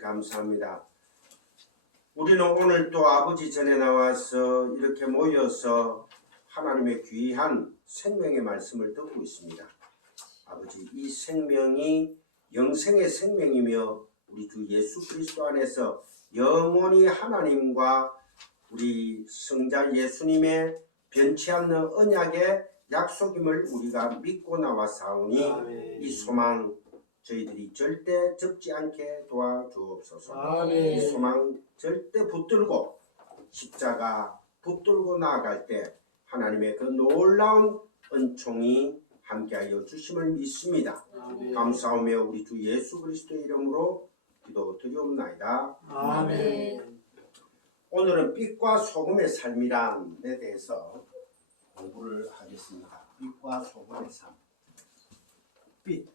감사합니다. 우리는 오늘 또 아버지 전에 나와서 이렇게 모여서 하나님의 귀한 생명의 말씀을 듣고 있습니다. 아버지, 이 생명이 영생의 생명이며 우리 주 예수 그리스도 안에서 영원히 하나님과 우리 성자 예수님의 변치 않는 언약의 약속임을 우리가 믿고 나와사오니 아멘. 이 소망 저희들이 절대 접지 않게 도와주옵소서. 아멘. 이 소망 절대 붙들고 십자가 붙들고 나아갈 때 하나님의 그 놀라운 은총이 함께하여 주심을 믿습니다. 아멘. 감사하며 우리 주 예수 그리스도의 이름으로 기도드리옵나이다. 아멘. 오늘은 빛과 소금의 삶이란에 대해서 공부를 하겠습니다. 빛과 소금의 삶. 빛과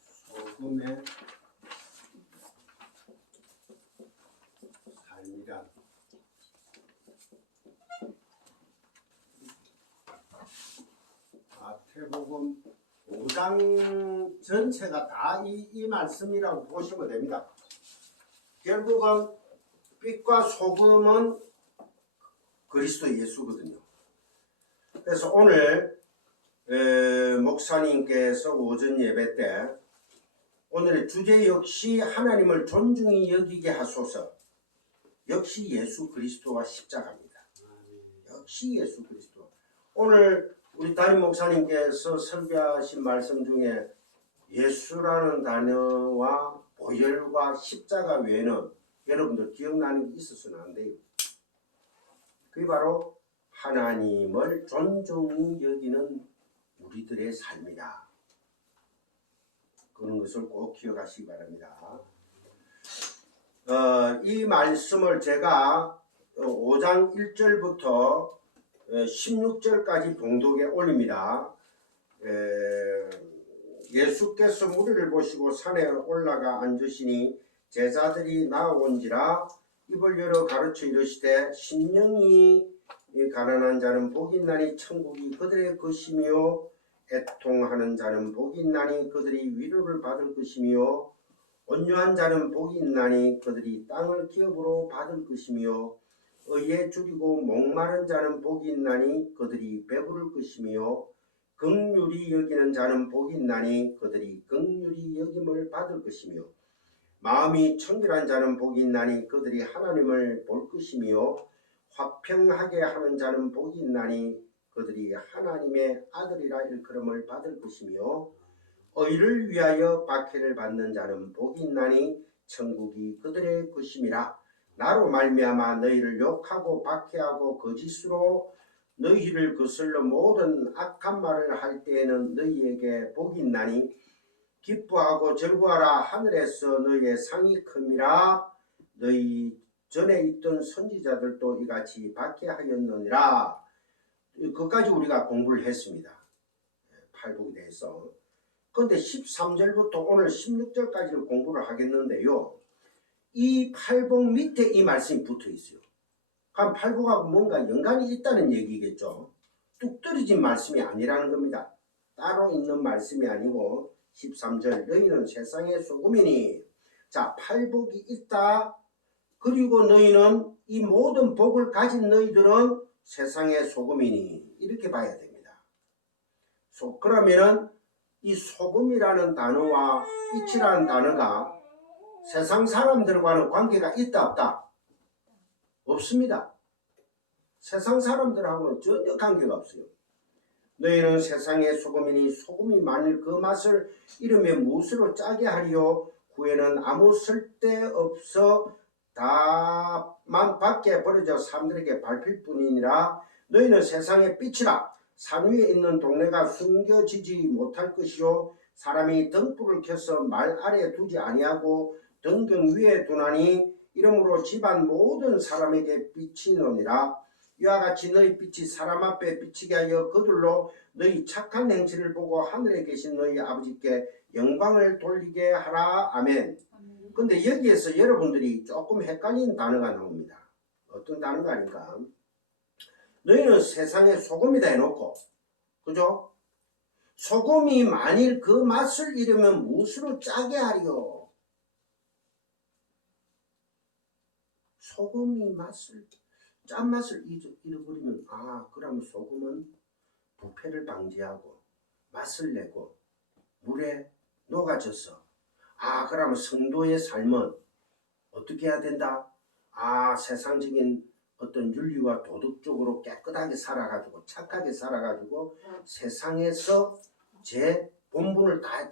소금의 삶이란. 마태복음 5장 전체가 다 이 말씀이라고 보시면 됩니다. 결국은 빛과 소금은 그리스도 예수거든요. 그래서 오늘 목사님께서 오전 예배 때 오늘의 주제 역시 하나님을 존중히 여기게 하소서. 역시 예수 그리스도와 십자가입니다. 역시 예수 그리스도. 오늘 우리 담임 목사님께서 설교하신 말씀 중에 예수라는 단어와 보혈과 십자가 외에는 여러분들 기억나는 게 있어서는 안 돼요. 그게 바로 하나님을 존중히 여기는 우리들의 삶이다. 그런 것을 꼭 기억하시기 바랍니다. 이 말씀을 제가 5장 1절부터 16절까지 봉독에 올립니다. 예수께서 무리를 보시고 산에 올라가 앉으시니 제자들이 나아온지라 입을 열어 가르쳐 이르시되 심령이 가난한 자는 복이 있나니 천국이 그들의 것이며 애통하는 자는 복이 있나니 그들이 위로를 받을 것이며 온유한 자는 복이 있나니 그들이 땅을 기업으로 받을 것이며 의에 줄이고 목마른 자는 복이 있나니 그들이 배부를 것이며 긍휼히 여기는 자는 복이 있나니 그들이 긍휼히 여김을 받을 것이며 마음이 청결한 자는 복이 있나니 그들이 하나님을 볼 것이며 화평하게 하는 자는 복이 있나니 그들이 하나님의 아들이라 일컬음을 받을 것이며 의를 위하여 박해를 받는 자는 복이 있나니 천국이 그들의 것임이라. 나로 말미암아 너희를 욕하고 박해하고 거짓으로 너희를 거슬러 모든 악한 말을 할 때에는 너희에게 복이 있나니 기뻐하고 즐거워하라. 하늘에서 너희의 상이 큼이라. 너희 전에 있던 선지자들도 이같이 박해하였느니라. 그까지 우리가 공부를 했습니다. 팔복에 대해서. 그런데 13절부터 오늘 16절까지를 공부를 하겠는데요. 이 팔복 밑에 이 말씀이 붙어 있어요. 그럼 팔복하고 뭔가 연관이 있다는 얘기겠죠. 뚝 떨어진 말씀이 아니라는 겁니다. 따로 있는 말씀이 아니고 13절 너희는 세상의 소금이니. 자, 팔복이 있다. 그리고 너희는 이 모든 복을 가진 너희들은 세상의 소금이니. 이렇게 봐야 됩니다. 그러면은 이 소금이라는 단어와 빛이라는 단어가 세상 사람들과는 관계가 있다 없다? 없습니다. 세상 사람들하고는 전혀 관계가 없어요. 너희는 세상의 소금이니 소금이 만일 그 맛을 이름에 무엇으로 짜게 하리요? 후에는 아무 쓸데없어 다만 밖에 버려져 사람들에게 밟힐 뿐이니라. 너희는 세상의 빛이라. 산 위에 있는 동네가 숨겨지지 못할 것이요 사람이 등불을 켜서 말 아래에 두지 아니하고 등경 위에 두나니 이러므로 집안 모든 사람에게 비치느니라. 이와 같이 너희 빛이 사람 앞에 비치게 하여 그들로 너희 착한 행실을 보고 하늘에 계신 너희 아버지께 영광을 돌리게 하라. 아멘. 근데 여기에서 여러분들이 조금 헷갈리는 단어가 나옵니다. 어떤 단어가 아닐까? 너희는 세상의 소금이다 해놓고, 그죠? 소금이 만일 그 맛을 잃으면 무엇으로 짜게 하리요? 소금이 짠맛을 잃어버리면 그러면 소금은 부패를 방지하고 맛을 내고 물에 녹아져서 그러면 성도의 삶은 어떻게 해야 된다? 세상적인 어떤 윤리와 도덕적으로 깨끗하게 살아가지고 착하게 살아가지고 세상에서 제 본분을 다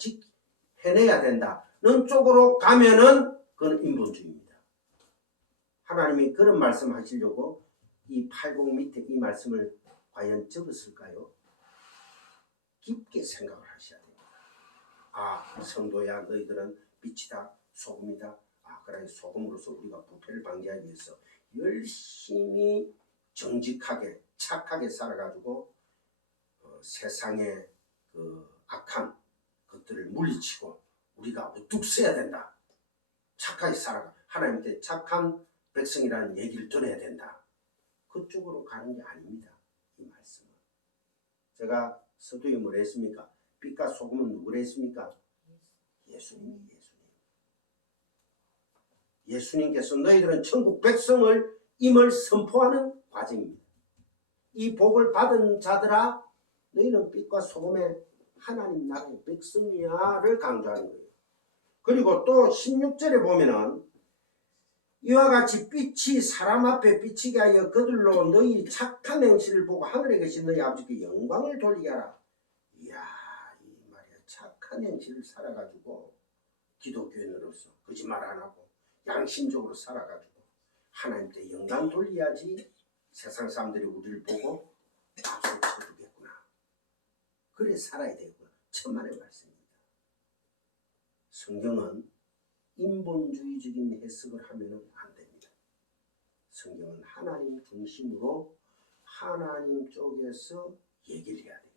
해내야 된다는 쪽으로 가면은 그건 인본주의입니다. 하나님이 그런 말씀 하시려고 이 80 밑에 이 말씀을 과연 적었을까요? 깊게 생각을 하셔야 됩니다. 성도야 너희들은 빛이다 소금이다. 그래 소금으로서 우리가 부패를 방지하기 위해서 열심히 정직하게 착하게 살아가지고 세상의 그 악한 것들을 물리치고 우리가 우뚝 서야 된다. 착하게 살아가 하나님께 착한 백성이라는 얘기를 들어야 된다. 그쪽으로 가는 게 아닙니다. 이 말씀은. 제가 서두에 뭘 했습니까? 빛과 소금은 누구를 했습니까? 예수님. 예수님께서 너희들은 천국 백성을 임을 선포하는 과정입니다. 이 복을 받은 자들아 너희는 빛과 소금의 하나님 나라의 백성이야를 강조하는 거예요. 그리고 또 16절에 보면은 이와 같이 빛이 사람 앞에 비치게 하여 그들로 너희 착한 행실을 보고 하늘에 계신 너희 아버지께 영광을 돌리게 하라. 이야, 이 말이야. 착한 행실을 살아가지고 기독교인으로서 거짓말 안 하고 양심적으로 살아가지고 하나님께 영광 돌려야지 세상 사람들이 우리를 보고 박수 쳐주겠구나. 그래 살아야 되고 천만의 말씀입니다. 성경은 인본주의적인 해석을 하면 안 됩니다. 성경은 하나님 중심으로 하나님 쪽에서 얘기를 해야 돼요.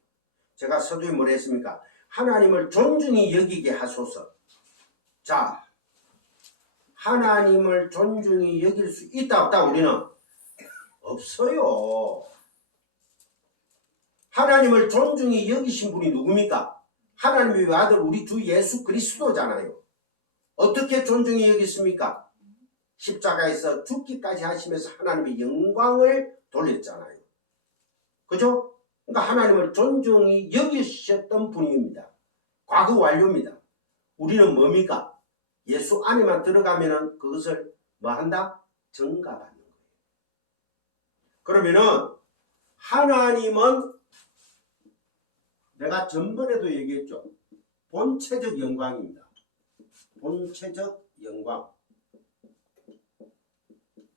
제가 서두에 뭘 했습니까? 하나님을 존중히 여기게 하소서. 자, 하나님을 존중히 여길 수 있다 없다 우리는? 없어요. 하나님을 존중히 여기신 분이 누굽니까? 하나님의 아들 우리 주 예수 그리스도잖아요. 어떻게 존중히 여겼습니까? 십자가에서 죽기까지 하시면서 하나님의 영광을 돌렸잖아요. 그죠? 그러니까 하나님을 존중히 여기셨던 분입니다. 과거 완료입니다. 우리는 뭡니까? 예수 안에만 들어가면은 그것을 뭐 한다? 증가받는 거예요. 그러면은 하나님은 내가 전번에도 얘기했죠. 본체적 영광입니다. 본체적 영광.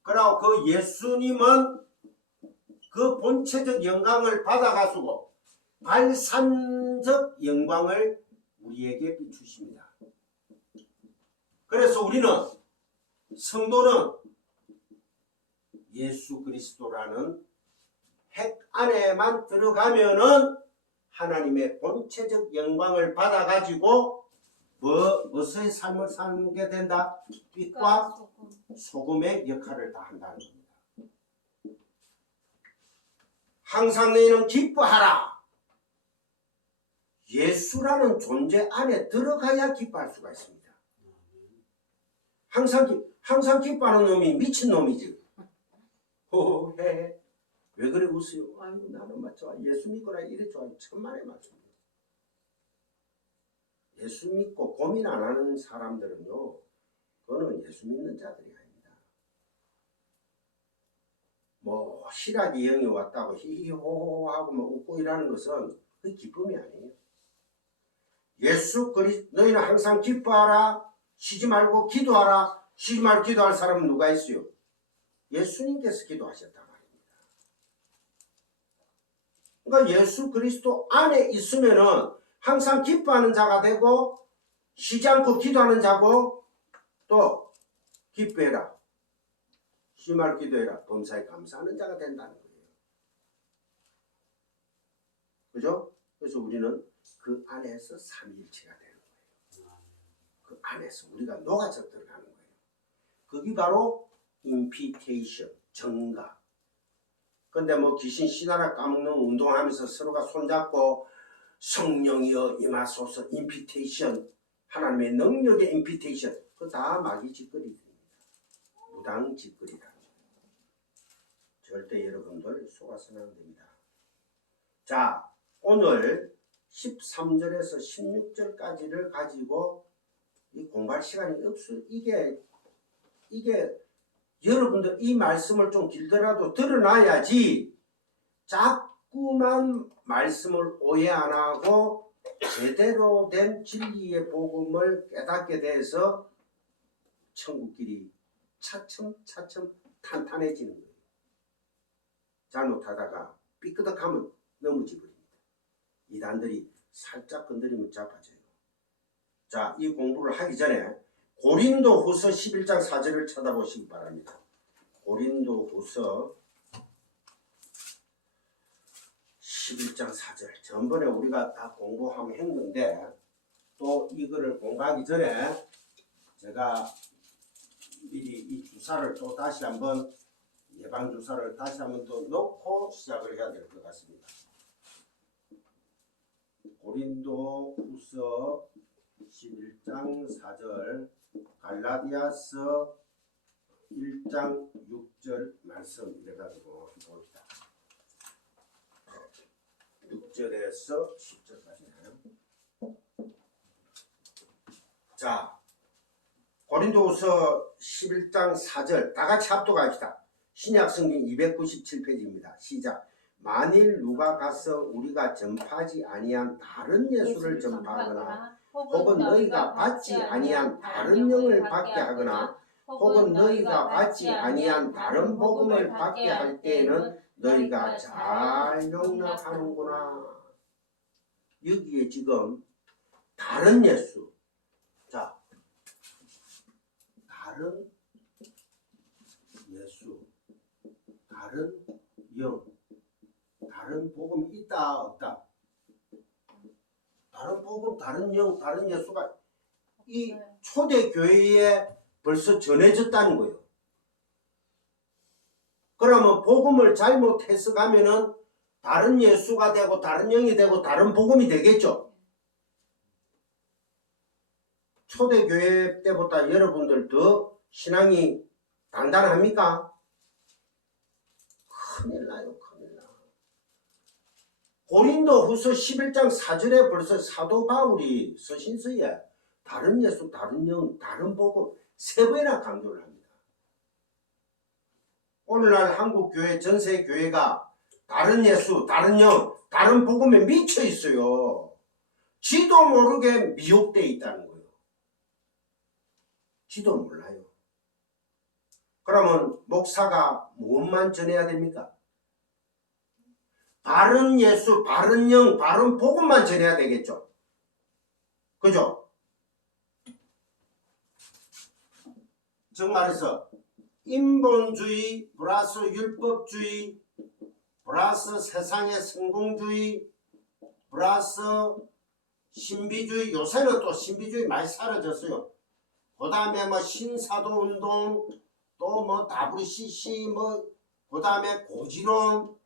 그리고 그 예수님은 그 본체적 영광을 받아가지고 발산적 영광을 우리에게 비추십니다. 그래서 우리는 성도는 예수 그리스도라는 핵 안에만 들어가면은 하나님의 본체적 영광을 받아가지고 무엇의 삶을 살게 된다? 빛과 소금의 역할을 다 한다는 겁니다. 항상 너희는 기뻐하라. 예수라는 존재 안에 들어가야 기뻐할 수가 있습니다. 항상 기뻐하는 놈이 미친 놈이지. 호해. 왜 그래 웃어요? 아이고 나는 맞죠. 예수 믿거나 이래 좋아요. 천만의 말씀입니다. 예수 믿고 고민 안 하는 사람들은요. 그거는 예수 믿는 자들이 아닙니다. 뭐 희락이 영이 왔다고 히히호호 하고 뭐 웃고 이러는 것은 그 기쁨이 아니에요. 예수 그리스도 너희는 항상 기뻐하라. 쉬지 말고 기도하라. 쉬지 말고 기도할 사람은 누가 있어요? 예수님께서 기도하셨단 말입니다. 그러니까 예수 그리스도 안에 있으면은 항상 기뻐하는 자가 되고 쉬지 않고 기도하는 자고 또 기뻐해라. 쉬지 말고 기도해라. 범사에 감사하는 자가 된다는 거예요. 그죠? 그래서 우리는 그 안에서 삼위일체가 되는 거예요. 그 안에서 우리가 녹아져 들어가는 거예요. 그게 바로 임피테이션, 정가. 근데 뭐 귀신 씨나라 까먹는 운동하면서 서로가 손잡고 성령이여 임하소서 임피테이션, 하나님의 능력의 임피테이션, 그거 다 마귀 짓거리입니다. 무당 짓거리다. 절대 여러분들 속아서는 안 됩니다. 자, 오늘 13절에서 16절까지를 가지고 이 공부할 시간이 없어. 이게 여러분들 이 말씀을 좀 길더라도 들어놔야지 자꾸만 말씀을 오해 안 하고 제대로 된 진리의 복음을 깨닫게 돼서 천국길이 차츰차츰 탄탄해지는 거예요. 잘못하다가 삐끄덕하면 넘어지 버립니다. 이단들이 살짝 건드리면 잡아져요. 자, 이 공부를 하기 전에 고린도후서 11장 4절을 찾아보시기 바랍니다. 고린도후서 11장 4절. 전번에 우리가 다 공부하면 했는데 또 이거를 공부하기 전에 제가 미리 이 주사를 또 다시 한번 예방 주사를 다시 한번 더 넣고 시작을 해야 될 것 같습니다. 고린도후서 11장 4절, 갈라디아서 1장 6절 말씀 이래가지고 봅시다. 6절에서 10절까지네요. 자, 고린도후서 11장 4절 다 같이 합독합시다. 신약성경 297페이지입니다. 시작. 만일 누가 가서 우리가 전파하지 아니한 다른 예수를 전파하거나 혹은 너희가 받지 아니한 다른 영을 받게 하거나 혹은 너희가 받지 아니한 다른 복음을 받게 할 때에는 너희가 잘 용납하는구나. 여기에 지금 다른 예수, 자, 다른 예수, 다른 영, 다른 복음이 있다 없다? 다른 복음, 다른 영, 다른 예수가 이 초대 교회에 벌써 전해졌다는 거예요. 그러면 복음을 잘못 해석하면은 다른 예수가 되고 다른 영이 되고 다른 복음이 되겠죠. 초대 교회 때보다 여러분들 더 신앙이 단단합니까? 큰일 나요, 큰일 나. 고린도후서 11장 4절에 벌써 사도 바울이 서신서에 다른 예수, 다른 영, 다른 복음 세 번이나 강조를 합니다. 오늘날 한국 교회, 전세 교회가 다른 예수, 다른 영, 다른 복음에 미쳐 있어요. 지도 모르게 미혹되어 있다는 거예요. 지도 몰라요. 그러면 목사가 무엇만 전해야 됩니까? 바른 예수, 바른 영, 바른 복음만 전해야 되겠죠. 그죠? 즉 말해서 인본주의 플러스 율법주의 플러스 세상의 성공주의 플러스 신비주의, 요새는 또 신비주의 많이 사라졌어요. 그 다음에 뭐 신사도운동, 또 뭐 WCC, 그 다음에 고지론,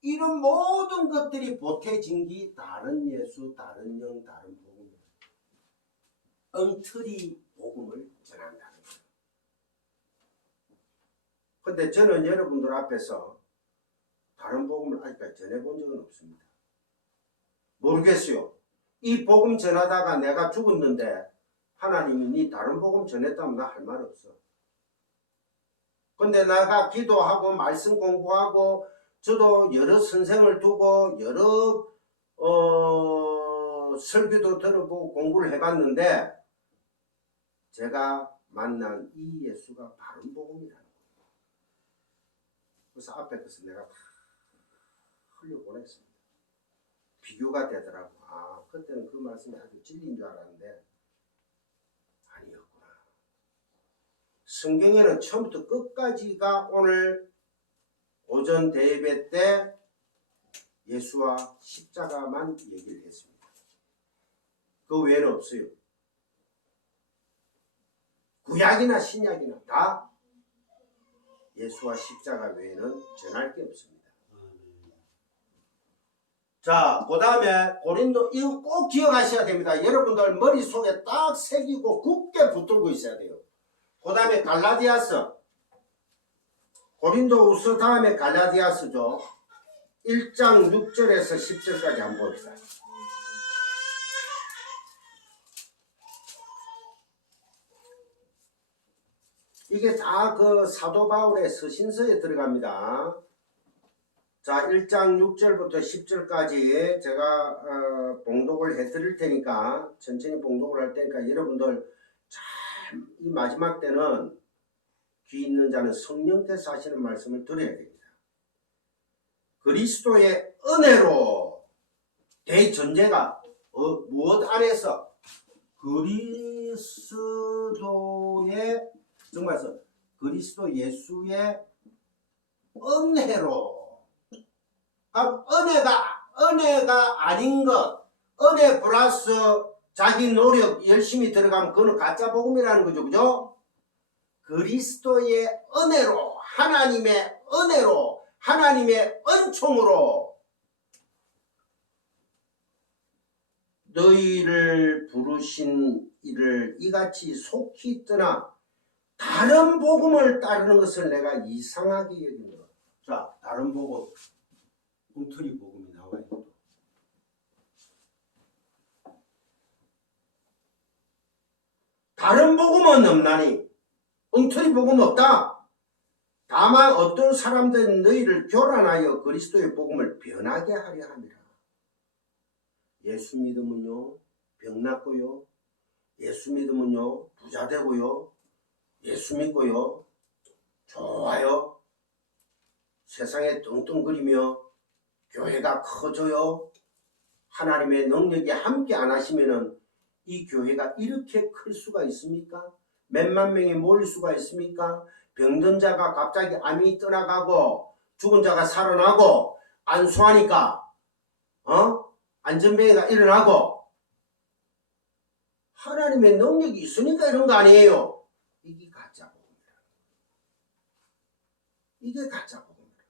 이런 모든 것들이 보태진 게 다른 예수, 다른 영, 다른 복음, 엉터리 복음을 전한다는 거예요. 근데 저는 여러분들 앞에서 다른 복음을 아직까지 전해본 적은 없습니다. 모르겠어요. 이 복음 전하다가 내가 죽었는데 하나님이 네 다른 복음 전했다면 나 할 말 없어. 근데 내가 기도하고 말씀 공부하고 저도 여러 선생을 두고 여러 설교도 들어보고 공부를 해봤는데 제가 만난 이 예수가 바른 복음이라는 거예요. 그래서 앞에 것을 내가 다 흘려보냈습니다. 비교가 되더라고. 아, 그때는 그 말씀이 아주 진리인 줄 알았는데 아니었구나. 성경에는 처음부터 끝까지가 오늘 오전 대예배 때 예수와 십자가만 얘기를 했습니다. 그 외에는 없어요. 구약이나 신약이나 다 예수와 십자가 외에는 전할 게 없습니다. 자, 그 다음에 고린도, 이거 꼭 기억하셔야 됩니다. 여러분들 머릿속에 딱 새기고 굳게 붙들고 있어야 돼요. 그 다음에 갈라디아서, 고린도후서 다음에 갈라디아서죠. 1장 6절에서 10절까지 한번 봅시다. 이게 다 그 사도 바울의 서신서에 들어갑니다. 자, 1장 6절부터 10절까지 제가 봉독을 해드릴 테니까 천천히 봉독을 할 테니까 여러분들 참 이 마지막 때는 귀 있는 자는 성령께서 하시는 말씀을 들어야 됩니다. 그리스도의 은혜로 대전제가 무엇 안에서? 그리스도의 정말서 그리스도 예수의 은혜로. 은혜가 아닌 것, 은혜 플러스 자기 노력 열심히 들어가면 그거는 가짜 복음이라는 거죠. 그죠? 그리스도의 은혜로, 하나님의 은혜로, 하나님의 은총으로 너희를 부르신 이를 이같이 속히 떠나 다른 복음을 따르는 것을 내가 이상하게 여긴다. 자, 다른 복음, 엉터리 복음이 나와요. 다른 복음은 없나니? 엉터리 복음 없다. 다만 어떤 사람들은 너희를 교란하여 그리스도의 복음을 변하게 하려 함이라. 예수 믿으면요 병 낫고요, 예수 믿으면요 부자 되고요, 예수 믿고요 좋아요, 세상에 뚱뚱거리며 교회가 커져요. 하나님의 능력이 함께 안 하시면은 이 교회가 이렇게 클 수가 있습니까? 몇만 명이 모일 수가 있습니까? 병든 자가 갑자기 암이 떠나가고 죽은 자가 살아나고 안수하니까 안전병이가 일어나고 하나님의 능력이 있으니까 이런 거 아니에요. 이게 가짜 복음이라. 이게 가짜 복음이라.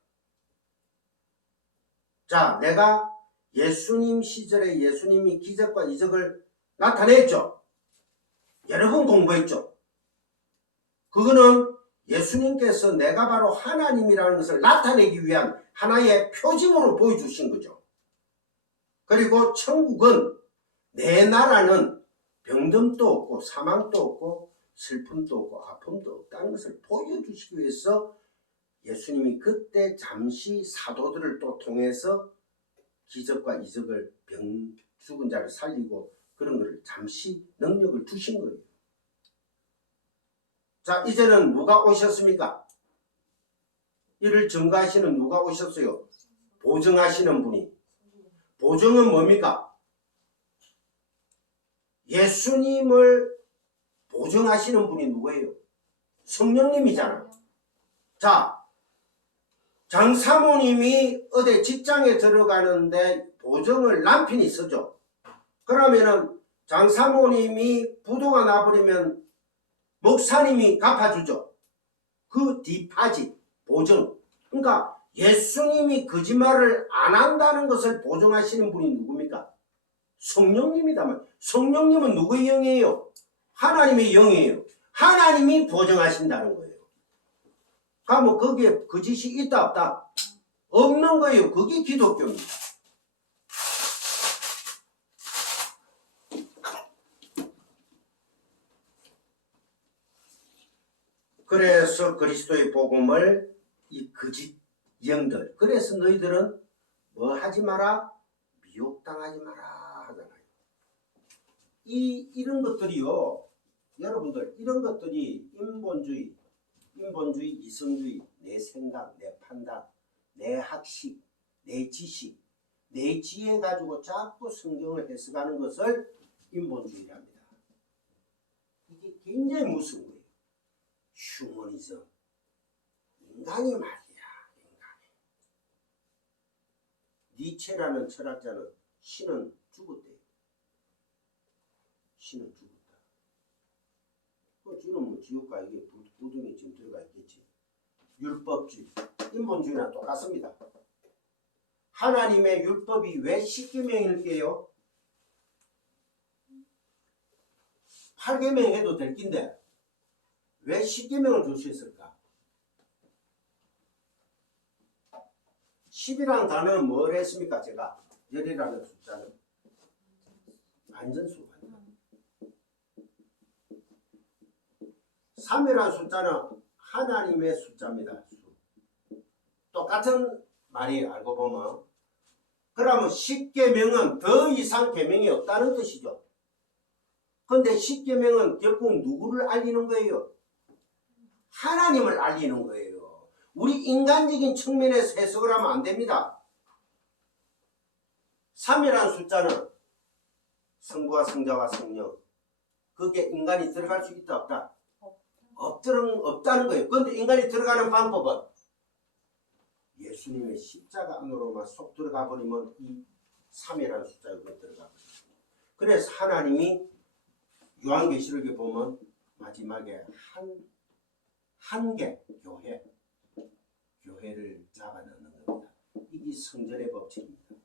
자, 내가 예수님 시절에 예수님이 기적과 이적을 나타냈죠. 여러 번 공부했죠. 그거는 예수님께서 내가 바로 하나님이라는 것을 나타내기 위한 하나의 표징으로 보여주신 거죠. 그리고 천국은, 내 나라는 병듦도 없고 사망도 없고 슬픔도 없고 아픔도 없다는 것을 보여주시기 위해서 예수님이 그때 잠시 사도들을 또 통해서 기적과 이적을 죽은 자를 살리고 그런 것을 잠시 능력을 주신 거예요. 자, 이제는 누가 오셨습니까? 이를 증거하시는 누가 오셨어요? 보증하시는 분이. 보증은 뭡니까? 예수님을 보증하시는 분이 누구예요? 성령님이잖아요. 자, 장사모님이 어디 직장에 들어가는데 보증을 남편이 서죠. 그러면은 장사모님이 부도가 나버리면 목사님이 갚아주죠. 그 디파짓, 보증. 그러니까 예수님이 거짓말을 안 한다는 것을 보증하시는 분이 누굽니까? 성령님이다만. 성령님은 누구의 영이에요? 하나님의 영이에요. 하나님이 보증하신다는 거예요. 그러면 거기에 거짓이 있다 없다? 없는 거예요. 그게 기독교입니다. 그래서 그리스도의 복음을 이 거짓 영들, 그래서 너희들은 뭐 하지 마라? 미혹당하지 마라 하잖아요. 이런 것들이요, 여러분들, 이런 것들이 인본주의, 이성주의, 내 생각, 내 판단, 내 학식, 내 지식, 내 지혜 가지고 자꾸 성경을 해석하는 것을 인본주의랍니다. 이게 굉장히 무서운 거예요. 휴머니즘. 인간이 말이야, 인간이. 니체라는 철학자는 신은 죽었대요. 신은 죽었다. 지금 뭐 지옥과 이게 부등이 지금 들어가 있겠지. 율법주의, 인본주의나 똑같습니다. 하나님의 율법이 왜 10계명일게요? 8계명 해도 될 낀데 왜 10계명을 주셨을까? 10이라는 단어는 뭘 했습니까? 제가 열이라는 숫자는 안전수. 3이라는 숫자는 하나님의 숫자입니다. 똑같은 말이 알고 보면. 그러면 10계명은 더 이상 계명이 없다는 뜻이죠. 근데 10계명은 결국 누구를 알리는 거예요? 하나님을 알리는 거예요. 우리 인간적인 측면에서 해석을 하면 안 됩니다. 3이라는 숫자는 성부와 성자와 성령. 그게 인간이 들어갈 수 있다 없다? 없다는 거예요. 그런데 인간이 들어가는 방법은 예수님의 십자가 안으로만 쏙 들어가 버리면 이 3이라는 숫자에 들어가 버려요. 그래서 하나님이 요한계시록에 보면 마지막에 한 개 교회를 잡아 넣는 겁니다. 이게 성전의 법칙입니다.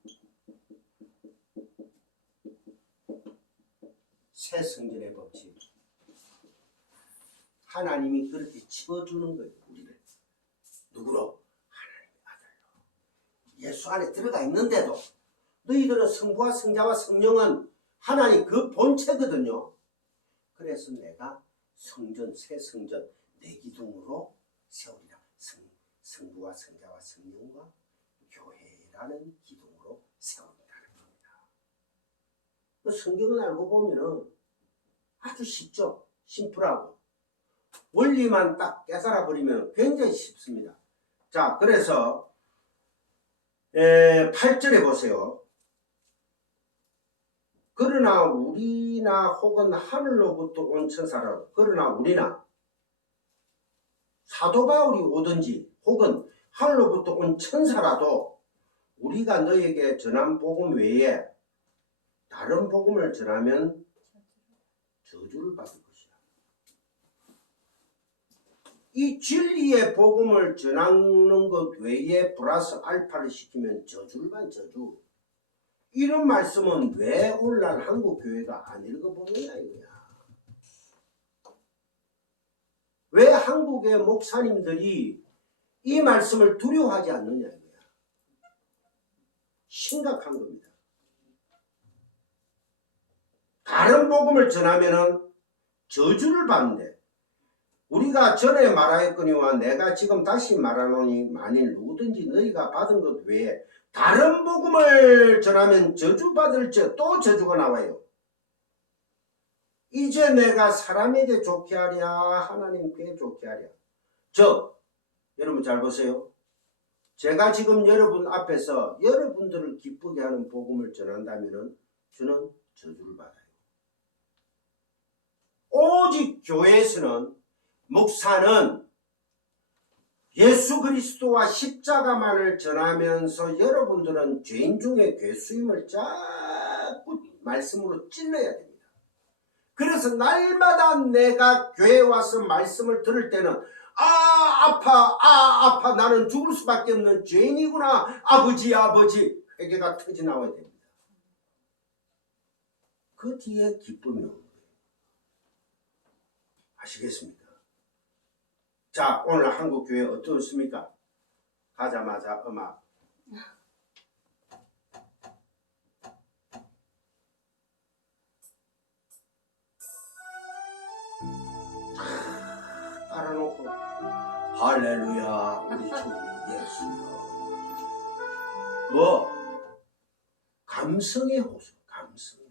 새 성전의 법칙. 하나님이 그렇게 집어주는 거예요. 우리를. 누구로? 하나님의 아들로. 예수 안에 들어가 있는데도 너희들은 성부와 성자와 성령은 하나님 그 본체거든요. 그래서 내가 성전, 새 성전 내 기둥으로 세우리라. 성부와 성자와 성령과 교회라는 기둥으로 세운다는 겁니다. 성경을 알고 보면은 아주 쉽죠. 심플하고. 원리만 딱 깨달아 버리면 굉장히 쉽습니다. 자, 그래서 8절에 보세요. 그러나 우리나 혹은 하늘로부터 온 천사라도, 그러나 우리나 사도 바울이 오든지 혹은 하늘로부터 온 천사라도 우리가 너에게 전한 복음 외에 다른 복음을 전하면 저주를 받을 것이야. 이 진리의 복음을 전하는 것 외에 플러스 알파를 시키면 저주를 받는 저주. 이런 말씀은 왜 오늘날 한국 교회가 안 읽어보느냐 이거야. 왜 한국의 목사님들이 이 말씀을 두려워하지 않느냐 이거야. 심각한 겁니다. 다른 복음을 전하면은 저주를 받는데, 우리가 전에 말하였거니와 내가 지금 다시 말하노니 만일 누구든지 너희가 받은 것 외에 다른 복음을 전하면 저주받을지. 또 저주가 나와요. 이제 내가 사람에게 좋게 하랴 하나님께 좋게 하랴. 여러분 잘 보세요. 제가 지금 여러분 앞에서 여러분들을 기쁘게 하는 복음을 전한다면 저는 저주를 받아요. 오직 교회에서는, 목사는 예수 그리스도와 십자가만을 전하면서 여러분들은 죄인 중에 괴수임을 자꾸 말씀으로 찔러야 됩니다. 그래서 날마다 내가 교회에 와서 말씀을 들을 때는 아파 나는 죽을 수밖에 없는 죄인이구나. 아버지 회개가 터져나와야 됩니다. 그 뒤에 기쁨이 오는 거예요. 아시겠습니까? 자, 오늘 한국 교회 어떻습니까? 가자마자 음악. 깔아놓고 할렐루야 우리 주 예수여. 감성의 호소, 감성.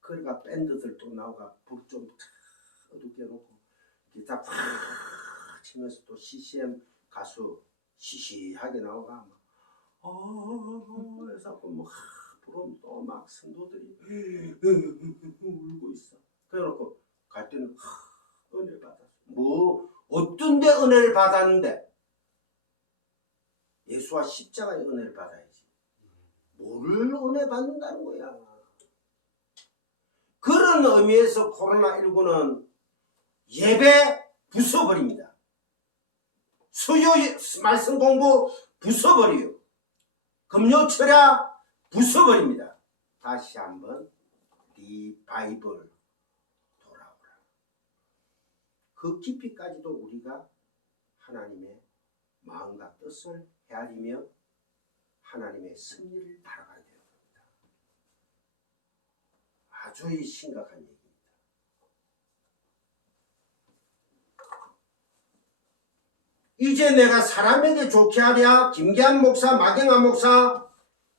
그러니까 밴드들도 나오가 불 좀 어둡게 놓고 기타 팍 치면서 또 CCM 가수 시시하게 나오가 그래서 뭐 부르면 또 막 성도들이 울고 있어. 그래놓고 갈 때는 은혜를 받았어. 어떤 데 은혜를 받았는데? 예수와 십자가의 은혜를 받아야지. 뭐를 은혜 받는다는 거야. 그런 의미에서 코로나19는 예배 부숴버립니다. 수요 말씀 공부 부숴버려요. 금요철야 부숴버립니다. 다시 한번 리바이벌 돌아오라. 그 깊이까지도 우리가 하나님의 마음과 뜻을 헤아리며 하나님의 승리를 바라봐야 됩니다. 아주 심각한 얘기입니다. 이제 내가 사람에게 좋게 하랴. 김계한 목사, 마경환 목사,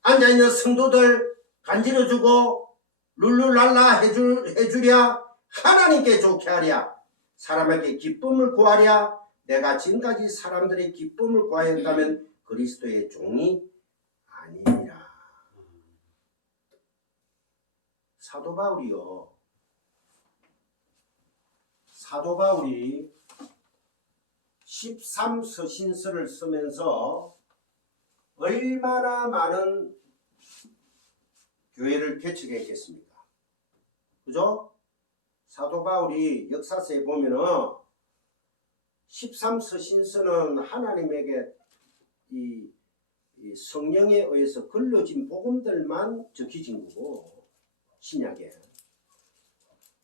앉아있는 성도들 간지러주고 룰루랄라 해주랴. 하나님께 좋게 하랴. 사람에게 기쁨을 구하랴. 내가 지금까지 사람들의 기쁨을 구하였다면 그리스도의 종이 아니니라. 사도 바울이요. 사도 바울이 13서신서를 쓰면서 얼마나 많은 교회를 개척했겠습니까? 그죠? 사도 바울이 역사서에 보면은 13서신서는 하나님에게 이 성령에 의해서 걸러진 복음들만 적혀진 거고, 신약에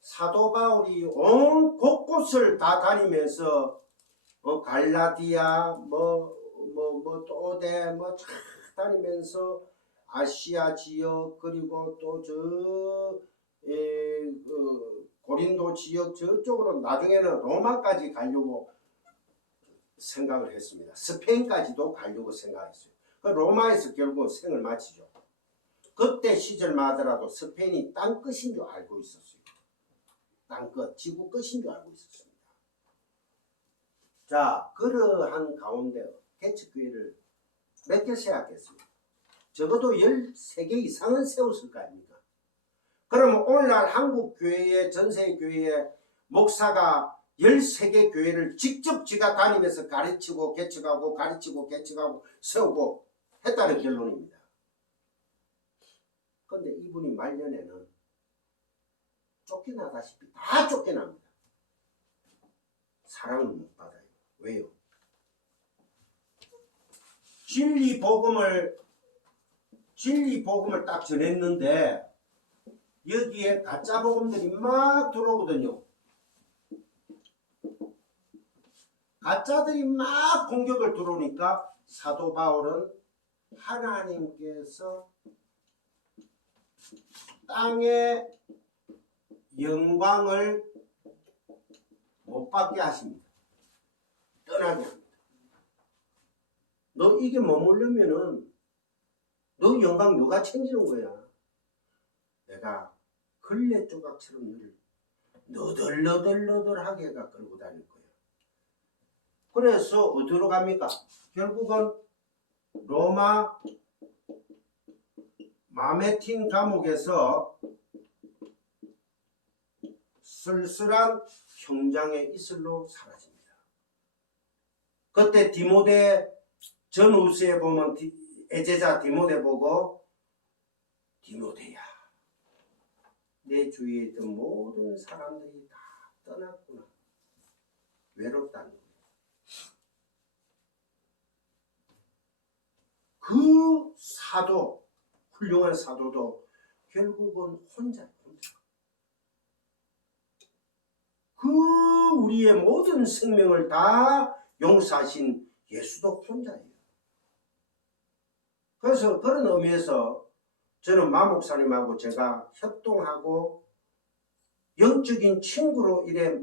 사도 바울이 온 곳곳을 다 다니면서 갈라디아 또데 다니면서 아시아 지역, 그리고 또 고린도 지역 저쪽으로 나중에는 로마까지 가려고 생각을 했습니다. 스페인까지도 가려고 생각했어요. 로마에서 결국 생을 마치죠. 그때 시절만 하더라도 스페인이 땅 끝인 줄 알고 있었어요. 땅 끝, 지구 끝인 줄 알고 있었습니다. 자, 그러한 가운데 개척교회를 몇 개 세웠겠습니까? 적어도 13개 이상은 세웠을 거 아닙니까? 그러면 오늘날 한국교회의 전세교회의 목사가 13개 교회를 직접 지가 다니면서 가르치고 개척하고 가르치고 개척하고 세우고 했다는 결론입니다. 그런데 이분이 말년에는 쫓겨나다시피 다 쫓겨납니다. 사랑을 못 받아요. 왜요? 진리 복음을 딱 전했는데 여기에 가짜 복음들이 막 들어오거든요. 가짜들이 막 공격을 들어오니까 사도 바울은 하나님께서 땅의 영광을 못 받게 하십니다. 떠나게 합니다. 너 이게 머무르면은 너 영광 너가 챙기는 거야. 내가 걸레 조각처럼 너를 너덜너덜하게 해가 끌고 다닐 거야. 그래서 어디로 갑니까? 결국은 로마 마메틴 감옥에서 쓸쓸한 형장의 이슬로 사라집니다. 그때 디모데 전후서에 보면 애제자 디모데 보고 디모데야, 내 주위에 있던 모든 사람들이 다 떠났구나. 외롭다는 거예요. 그 사도, 훌륭한 사도도 결국은 혼자. 그 우리의 모든 생명을 다 용서하신 예수도 혼자예요. 그래서 그런 의미에서 저는 마 목사님하고 제가 협동하고 영적인 친구로 이래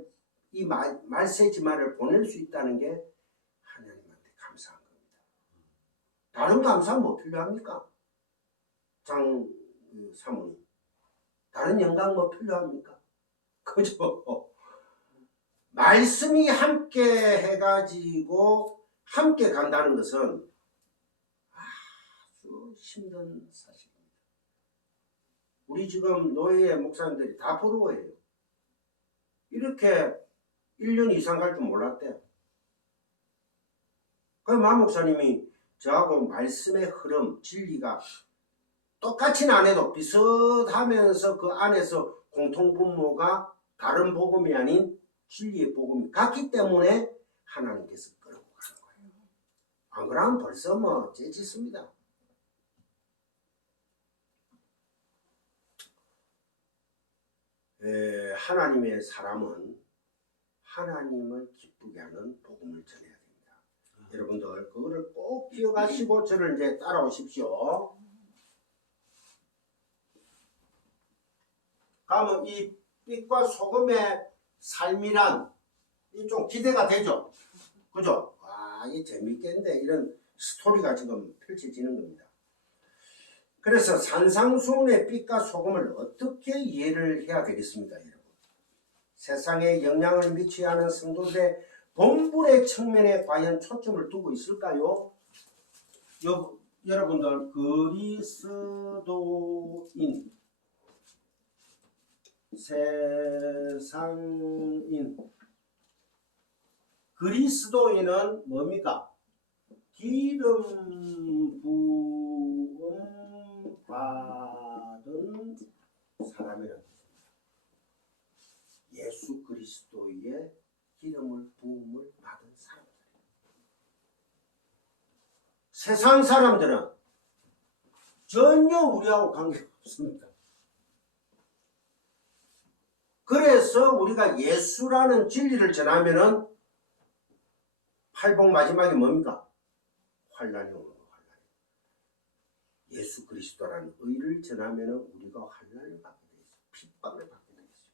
이 말세지만을 보낼 수 있다는 게 하나님한테 감사한 겁니다. 다른 감사 뭐 필요합니까? 장 사모님, 다른 영광 뭐 필요합니까? 그죠? 말씀이 함께 해가지고 함께 간다는 것은 아주 힘든 사실입니다. 우리 지금 노예 목사님들이 다 부러워해요. 이렇게 1년 이상 갈 줄 몰랐대요. 그 마 목사님이 저하고 말씀의 흐름, 진리가 똑같이는 안 해도 비슷하면서 그 안에서 공통분모가 다른 복음이 아닌 진리의 복음이 같기 때문에 하나님께서 끌고 가는 거예요. 안 그러면 벌써 째짓습니다. 하나님의 사람은 하나님을 기쁘게 하는 복음을 전해야 됩니다. 여러분들 그거를 꼭 기억하시고 저를 이제 따라오십시오. 그러면 이 빛과 소금의 삶이란 이 좀 기대가 되죠? 그죠? 와, 이 재밌겠는데 이런 스토리가 지금 펼쳐지는 겁니다. 그래서 산상수훈의 빛과 소금을 어떻게 이해를 해야 되겠습니까, 여러분? 세상에 영향을 미쳐야 하는 성도들의 본분의 측면에 과연 초점을 두고 있을까요? 여러분들 그리스도인, 세상인, 그리스도인은 뭡니까? 기름 부음 받은 사람이라는 뜻입니다. 예수 그리스도의 기름을 부음을 받은 사람들. 세상 사람들은 전혀 우리하고 관계가 없습니다. 그래서 우리가 예수라는 진리를 전하면은 팔복 마지막에 뭡니까? 환난이 오는 거, 환난. 예수 그리스도라는 의를 전하면은 우리가 환난을 받게 돼 있어요. 핍박을 받게 돼 있어요.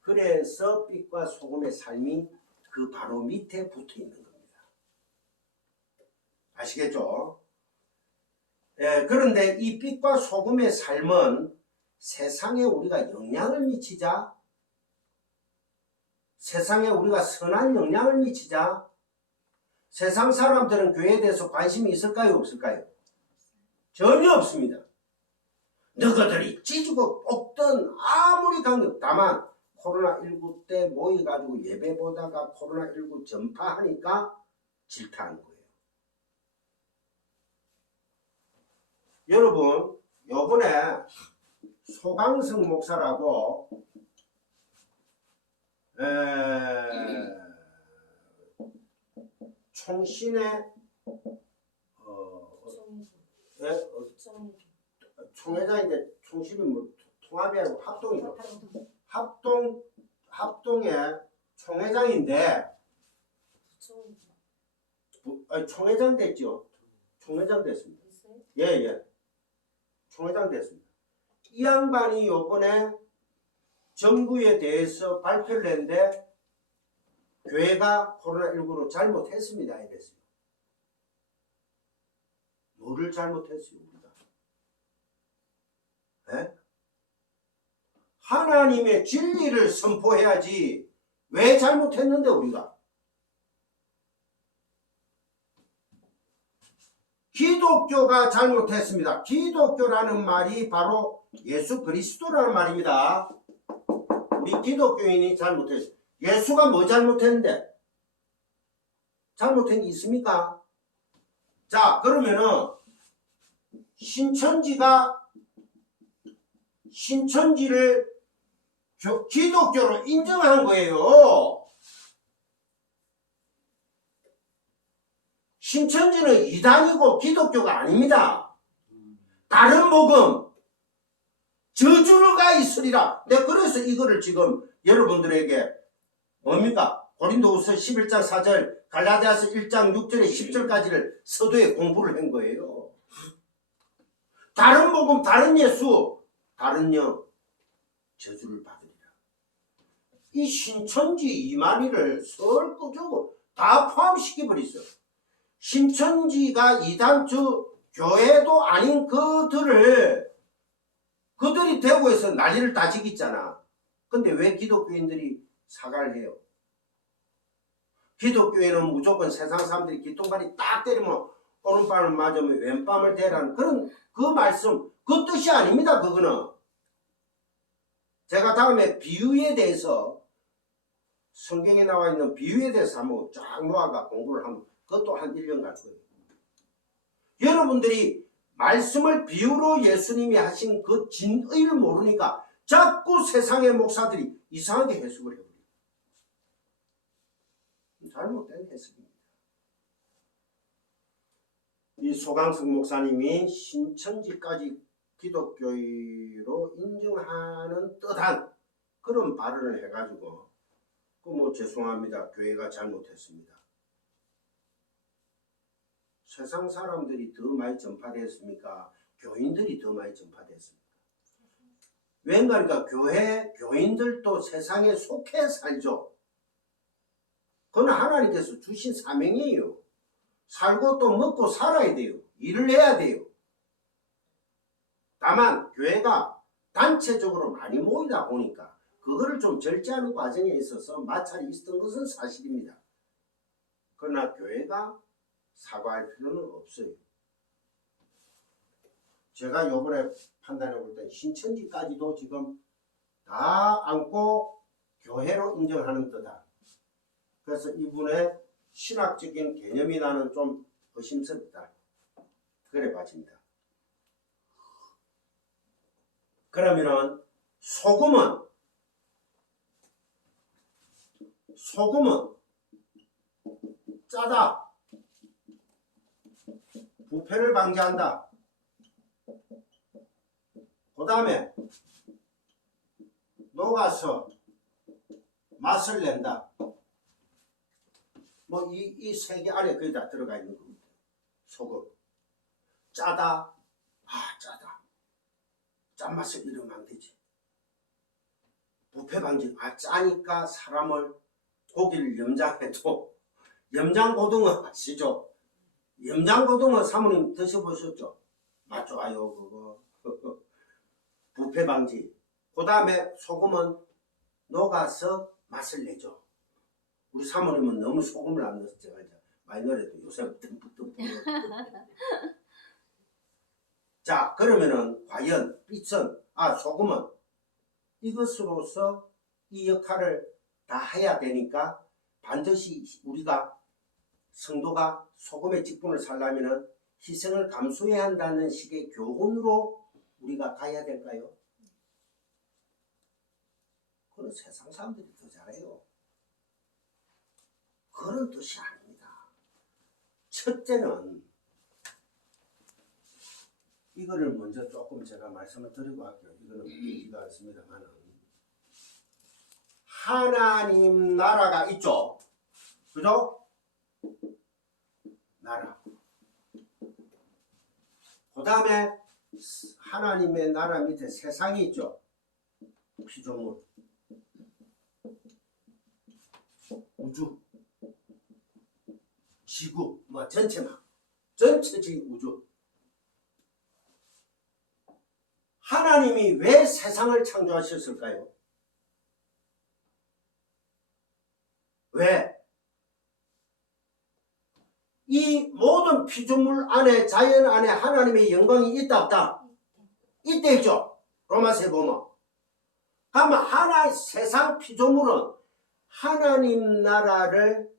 그래서 빛과 소금의 삶이 그 바로 밑에 붙어 있는 겁니다. 아시겠죠? 그런데 이 빛과 소금의 삶은 세상에 우리가 영향을 미치자, 세상에 우리가 선한 영향을 미치자, 세상 사람들은 교회에 대해서 관심이 있을까요? 없을까요? 전혀 없습니다. 너희들이 찢고 볶든 아무리 관계, 다만 코로나19 때 모여가지고 예배 보다가 코로나19 전파하니까 질타하는 거예요. 여러분, 요번에 소강성 목사라고 총신의 총회장인데 총신이 뭐 통합이 아니고 합동이죠. 합동의 총회장인데 총회장 됐죠. 총회장 됐습니다. 예. 총회장 됐습니다. 이 양반이 요번에 정부에 대해서 발표를 했는데 교회가 코로나19로 잘못했습니다. 이랬어요. 뭐를 잘못했어요, 우리가? 에? 하나님의 진리를 선포해야지. 왜 잘못했는데, 우리가? 기독교가 잘못했습니다. 기독교라는 말이 바로 예수 그리스도라는 말입니다. 우리 기독교인이 잘못했어요. 예수가 뭐 잘못했는데? 잘못한 게 있습니까? 자, 그러면은 신천지를 기독교로 인정한 거예요. 신천지는 이단이고 기독교가 아닙니다. 다른 복음, 저주가 있으리라. 내가 그래서 이거를 지금 여러분들에게 뭡니까? 고린도후서 11장 4절, 갈라디아서 1장 6절에 10절까지를 서두에 공부를 한 거예요. 다른 복음, 다른 예수, 다른 영, 저주를 받으리라. 이 신천지 이만희를 설 꺼주고 다 포함시켜버렸어요. 신천지가 이단 교회도 아닌 그들이 대구에서 난리를 다 지겼잖아. 근데 왜 기독교인들이 사과를 해요? 기독교회는 무조건 세상 사람들이 기똥발이 딱 때리면 오른밤을 맞으면 왼밤을 대라는 그런 그 말씀, 그 뜻이 아닙니다. 그거는. 제가 다음에 비유에 대해서 성경에 나와 있는 비유에 대해서 한번 쫙 모아가 공부를 하면 그것도 한 1년 갈 거예요. 여러분들이 말씀을 비유로 예수님이 하신 그 진의를 모르니까 자꾸 세상의 목사들이 이상하게 해석을 해버려요. 잘못된 해석입니다. 이 소강성 목사님이 신천지까지 기독교로 인정하는 뜻한 그런 발언을 해가지고 그 뭐 죄송합니다. 교회가 잘못했습니다. 세상 사람들이 더 많이 전파됐습니까? 교인들이 더 많이 전파됐습니까? 왠가 그러니까 교인들도 세상에 속해 살죠. 그건 하나님께서 주신 사명이에요. 살고 또 먹고 살아야 돼요. 일을 해야 돼요. 다만 교회가 단체적으로 많이 모이다 보니까 그거를 좀 절제하는 과정에 있어서 마찰이 있었던 것은 사실입니다. 그러나 교회가 사과할 필요는 없어요. 제가 요번에 판단해 볼 때 신천지까지도 지금 다 안고 교회로 인정하는 듯다. 그래서 이분의 신학적인 개념이 나는 좀 의심스럽다. 그래 봐집니다. 그러면은 소금은 짜다. 부패를 방지한다. 그 다음에 녹아서 맛을 낸다. 뭐 이 세 개 안에 거의 다 들어가 있는 겁니다. 소금. 짜다. 짜다. 짠맛을 잃으면 안 되지. 부패 방지. 짜니까 사람을 고기를 염장해도 염장고등어 아시죠? 염장고등어 사모님 드셔보셨죠? 맛 좋아요 그거. 부패 방지. 그 다음에 소금은 녹아서 맛을 내죠. 우리 사모님은 너무 소금을 안 넣어서 제가 이제 많이 넣어도 요새 듬뿍듬뿍. 자, 그러면은 과연 빛은 소금은 이것으로서 이 역할을 다 해야 되니까 반드시 우리가 성도가 소금의 직분을 살려면은 희생을 감수해야 한다는 식의 교훈으로 우리가 가야 될까요? 그건 세상 사람들이 더 잘해요. 그런 뜻이 아닙니다. 첫째는 이거를 먼저 조금 제가 말씀을 드리고 할게요. 이거는 믿기지가 않습니다만은 하나님 나라가 있죠. 그죠? 나라. 그 다음에 하나님의 나라 밑에 세상이 있죠. 피조물. 우주. 지구. 뭐 전체지 우주. 하나님이 왜 세상을 창조하셨을까요? 왜? 이 모든 피조물 안에 자연 안에 하나님의 영광이 있다 없다? 있다 있죠. 로마서에 보면. 그러면 세상 피조물은 하나님 나라를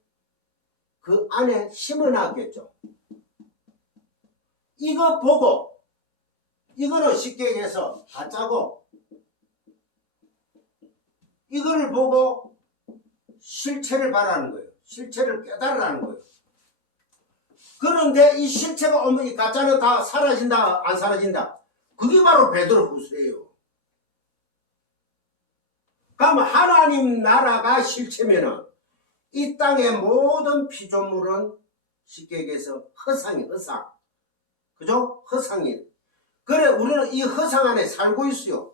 그 안에 심어놨겠죠. 이거 보고 이거는 쉽게 얘기해서 가짜고 이거를 보고 실체를 바라는 거예요. 실체를 깨달으라는 거예요. 그런데 이 실체가 오면 이 가짜는 다 사라진다 안 사라진다. 그게 바로 베드로후서예요. 그러면 하나님 나라가 실체면은 이 땅의 모든 피조물은 쉽게 얘기해서 허상이 허상. 그죠? 허상이. 그래 우리는 이 허상 안에 살고 있어요.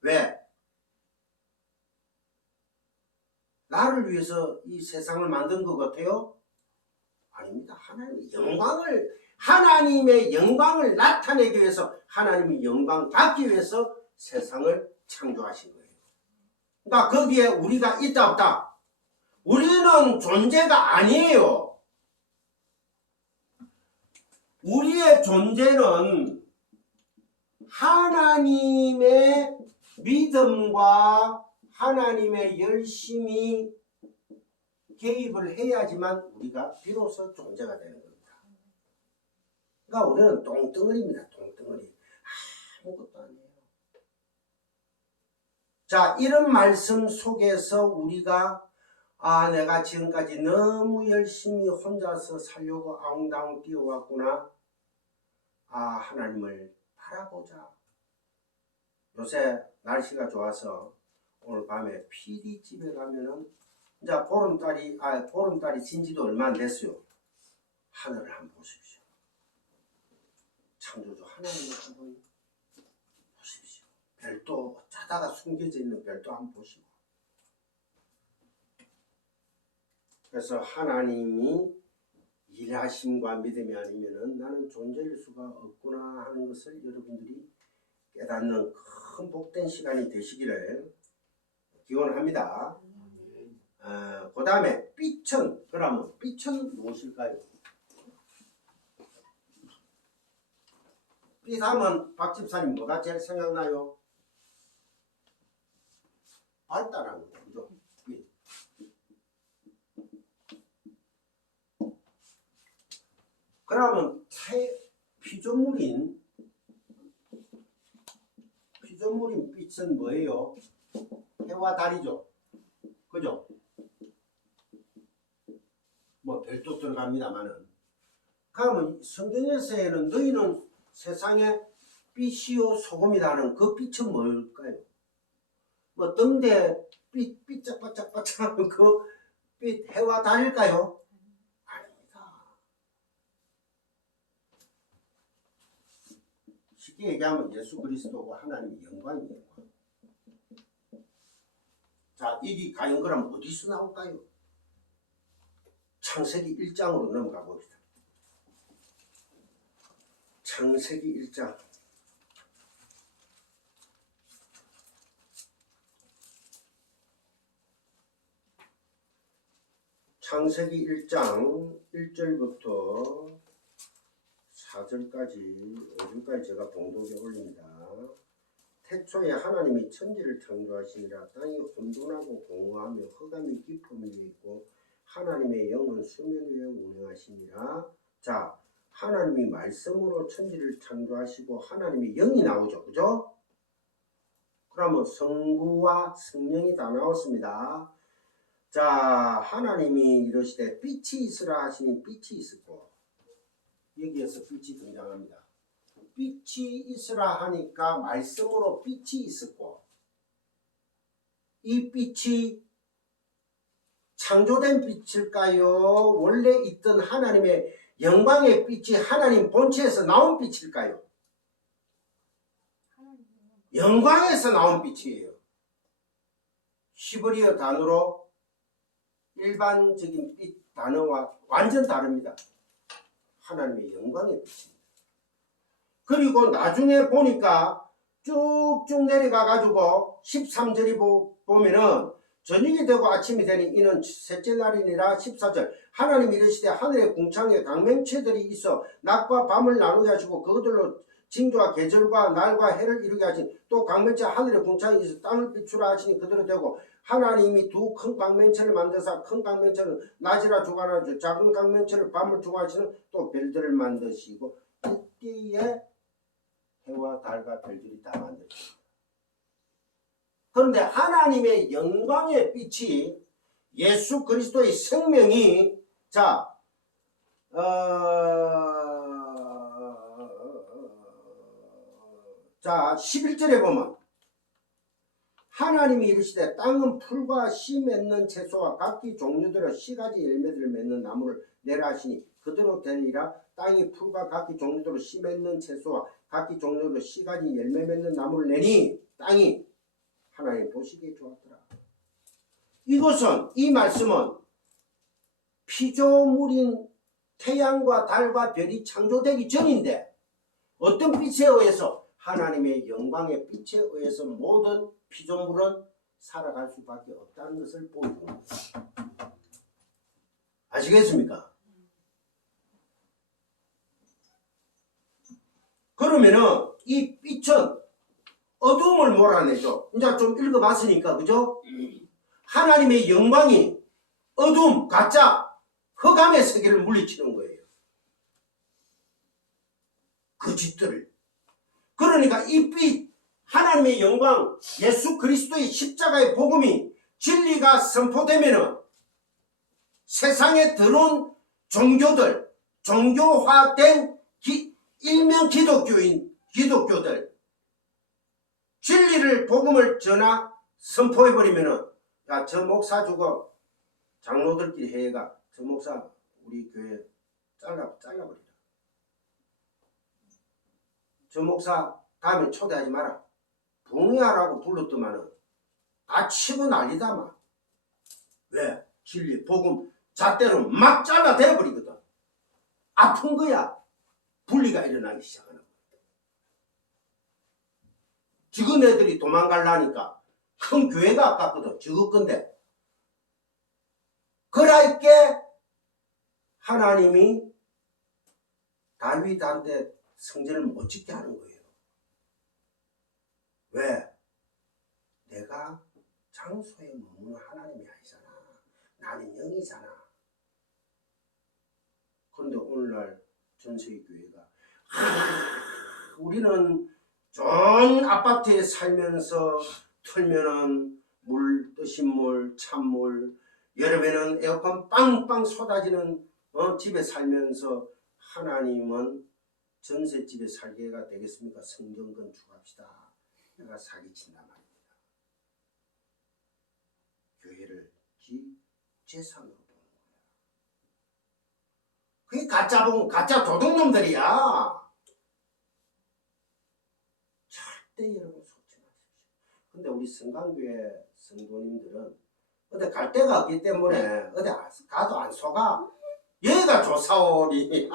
왜? 나를 위해서 이 세상을 만든 것 같아요? 아닙니다. 하나님의 영광을 나타내기 위해서 하나님의 영광 받기 위해서 세상을 창조하신 거예요. 그러니까 거기에 우리가 있다 없다? 우리는 존재가 아니에요. 우리의 존재는 하나님의 믿음과 하나님의 열심히 개입을 해야지만 우리가 비로소 존재가 되는 겁니다. 그러니까 우리는 똥덩어리입니다. 똥덩어리. 아무것도 아니에요. 자, 이런 말씀 속에서 우리가 내가 지금까지 너무 열심히 혼자서 살려고 아웅다웅 뛰어왔구나. 하나님을 바라보자. 요새 날씨가 좋아서 오늘 밤에 PD 집에 가면은 이제 보름달이 진지도 얼마 안 됐어요. 하늘을 한번 보십시오. 창조주 하나님을 한번 보십시오. 별도 자다가 숨겨져 있는 별도 한번 보시고. 그래서 하나님이 일하심과 믿음이 아니면은 나는 존재할 수가 없구나 하는 것을 여러분들이 깨닫는 큰 복된 시간이 되시기를 기원합니다. 그 다음에 삐천. 그러면 삐천은 무엇일까요? 삐하면 박 집사님 뭐가 제일 생각나요? 발달하는 거, 그죠? 삐. 그러면 피조물인 삐은 뭐예요? 해와 달이죠. 그죠? 뭐 별도 들어갑니다만은. 그러면 성경에서는 너희는 세상에 빛이요 소금이라는 그 빛은 뭘까요? 뭐 등대 삐짝빠짝빠짝하는 그 빛 해와 달일까요? 아닙니다. 쉽게 얘기하면 예수 그리스도고 하나님의 영광이에요. 자, 이게 과연 그럼 어디서 나올까요? 창세기 1장으로 넘어가 봅시다. 창세기 1장. 창세기 1장 1절부터 4절까지 5절까지 제가 봉독에 올립니다. 태초에 하나님이 천지를 창조하시니라. 땅이 혼돈하고 공허하며 흑암이 깊음 위에 있고 하나님의 영은 수면 위에 운행하시니라. 자, 하나님이 말씀으로 천지를 창조하시고 하나님의 영이 나오죠. 그죠? 그러면 성부와 성령이 다 나왔습니다. 자, 하나님이 이러시되 빛이 있으라 하시니 빛이 있었고, 여기에서 빛이 등장합니다. 빛이 있으라 하니까 말씀으로 빛이 있었고, 이 빛이 창조된 빛일까요? 원래 있던 하나님의 영광의 빛이 하나님 본체에서 나온 빛일까요? 영광에서 나온 빛이에요. 히브리어 단어로 일반적인 빛 단어와 완전 다릅니다. 하나님의 영광의 빛입니다. 그리고 나중에 보니까 쭉쭉 내려가 가지고 13절이 보면은 저녁이 되고 아침이 되니 이는 셋째 날이니라. 14절 하나님이 이르시되 하늘의 궁창에 강맹체들이 있어 낮과 밤을 나누게 하시고 그것들로 징조와 계절과 날과 해를 이루게 하시니 또 강맹체 하늘의 궁창에 있어 땅을 비추라 하시니 그대로 되고 하나님이 두 큰 강맹체를 만드사 큰 강맹체는 낮이라 주관하시고 작은 강맹체를 밤을 주관하시는 또 별들을 만드시고 이때에 해와 달과 별들이 다 만들었습니다. 그런데 하나님의 영광의 빛이 예수 그리스도의 생명이 자 11절에 보면 하나님이 이르시되 땅은 풀과 씨 맺는 채소와 각기 종류대로 씨가지 열매들을 맺는 나무를 내라 하시니 그대로 되니라. 땅이 풀과 각기 종류대로 씨 맺는 채소와 각기 종류대로 씨가지 열매 맺는 나무를 내니 땅이 하나님 보시기에 좋았더라. 이것은 이 말씀은 피조물인 태양과 달과 별이 창조되기 전인데 어떤 빛에 의해서 하나님의 영광의 빛에 의해서 모든 피조물은 살아갈 수밖에 없다는 것을 보여줍니다. 아시겠습니까? 그러면은 이 빛은 어두움을 몰아내죠. 이제 좀 읽어봤으니까, 그죠? 하나님의 영광이 어두움, 가짜, 흑암의 세계를 물리치는 거예요. 그 짓들을. 그러니까 이 빛, 하나님의 영광, 예수 그리스도의 십자가의 복음이 진리가 선포되면은 세상에 들어온 종교들, 종교화된 일명 기독교들, 진리를 복음을 선포해버리면은 야, 저 목사 주고 장로들끼리 회의가 저 목사 우리 교회 잘라버리라. 저 목사 다음에 초대하지 마라. 붕야라고 불렀더만은 다 치고 난리다만. 왜? 진리 복음 잣대로 막 잘라대버리거든. 아픈 거야. 분리가 일어나기 시작하는 거야. 지금 애들이 도망가려니까 큰 교회가 아깝거든. 적을 건데. 그러니까 하나님이 다윗한테 성전을 못 짓게 하는 거예요. 왜? 내가 장소에 머무는 하나님이 아니잖아. 나는 영이잖아. 그런데 오늘날 전세의 교회가 우리는 좋은 아파트에 살면서 틀면은 물, 뜨신 물, 찬물, 여름에는 에어컨 빵빵 쏟아지는 집에 살면서 하나님은 전셋집에 살게가 되겠습니까? 성전 건축합시다. 내가 사기친단 말입니다. 교회를 재산으로 보는 거야. 그게 가짜 도둑놈들이야. 절대 여러분 속지 마십시오. 근데 우리 성강교회 성도님들은 어디 갈 데가 없기 때문에 어디 가도 안 속아. 얘가 조사오니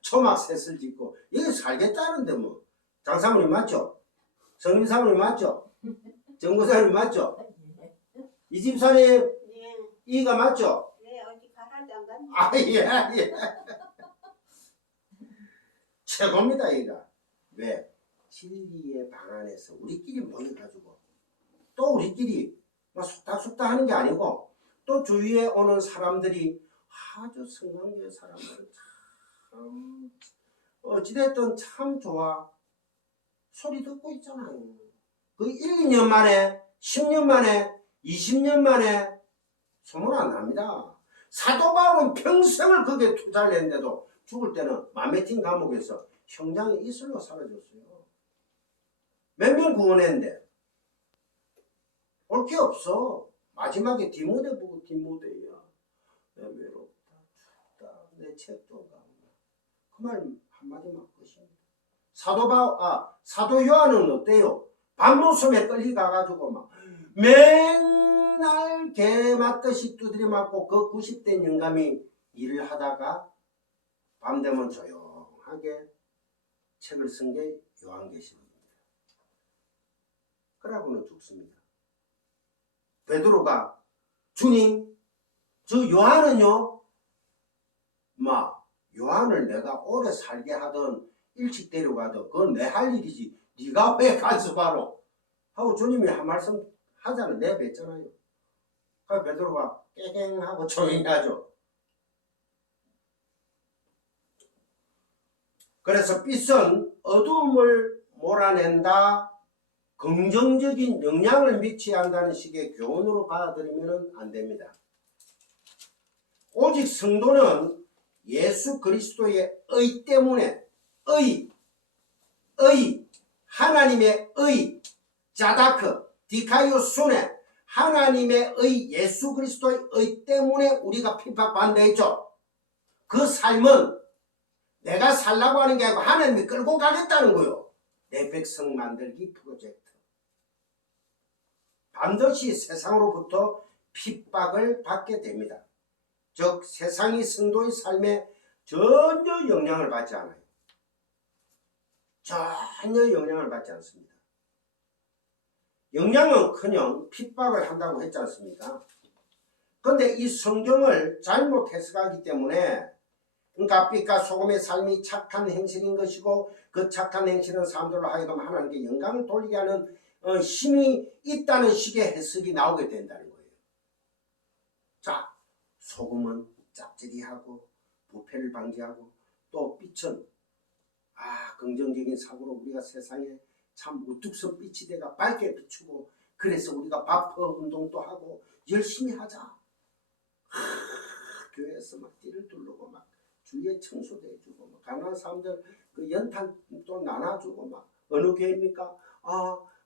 초막셋을 짓고 여기 살겠다는데 뭐. 장사모님 맞죠? 성민사모님 맞죠? 정고사님 맞죠? 이 집사님 네. 이가 맞죠? 네, 어디 가라지 안 갔네. 아, 예. 최고입니다, 이가. 왜? 진리의 방 안에서 우리끼리 모여가지고 또 우리끼리 속닥속닥 하는 게 아니고 또 주위에 오는 사람들이 아주 성강교회 사람들 참 어찌됐든 참 좋아. 소리 듣고 있잖아요. 그 1, 2년 만에 10년 만에 20년 만에 소문 안 납니다. 사도 바울은 평생을 거기에 투자를 했는데도 죽을 때는 마메틴 감옥에서 형장에 이슬로 사라졌어요. 몇 명 구원했는데 올 게 없어. 마지막에 디모데 보고 디모데야 내 외롭다 춥다 내 책 좀 가고 그 말 한마디만 끝입니다. 사도 요한은 어때요? 밤모섬에 끌리 가가지고 막 맨날 개 맞듯이 두드려 맞고 그 90대 영감이 일을 하다가 밤 되면 조용하게 책을 쓴 게 요한계시록입니다. 그러고는 죽습니다. 베드로가 주님 저 요한은요 요한을 내가 오래 살게 하든 일찍 데려가든 그건 내 할 일이지 네가 왜 간섭하러 하고 주님이 한 말씀 하자는 내뱉잖아요. 그래서 베드로가 깨갱하고 조용히 하죠. 그래서 빛은 어두움을 몰아낸다. 긍정적인 영향을 미쳐야 한다는 식의 교훈으로 받아들이면 안 됩니다. 오직 성도는 예수 그리스도의 의 때문에 하나님의 의 자다크 디카이오순의 하나님의 의 예수 그리스도의 의 때문에 우리가 핍박받는다 했죠. 그 삶은 내가 살라고 하는 게 아니고 하나님이 끌고 가겠다는 거요. 내 백성 만들기 프로젝트. 반드시 세상으로부터 핍박을 받게 됩니다. 즉 세상이 성도의 삶에 전혀 영향을 받지 않아요. 전혀 영향을 받지 않습니다. 영향은커녕 핍박을 한다고 했지 않습니까? 그런데 이 성경을 잘못 해석하기 때문에 그러니까 빛과 소금의 삶이 착한 행실인 것이고 그 착한 행실은 사람들로 하여금 하나님께 영광을 돌리게 하는 힘이 있다는 식의 해석이 나오게 된다는 거예요. 자, 소금은 짭짤이하고 부패를 방지하고 또 빛은 긍정적인 사고로 우리가 세상에 참 우뚝선 빛이 돼가 밝게 비추고 그래서 우리가 바퍼 운동도 하고 열심히 하자. 교회에서 막 띠를 두르고 막 주위에 청소도 해주고 막 가난한 사람들 그 연탄 또 나눠주고 막 어느 교회입니까?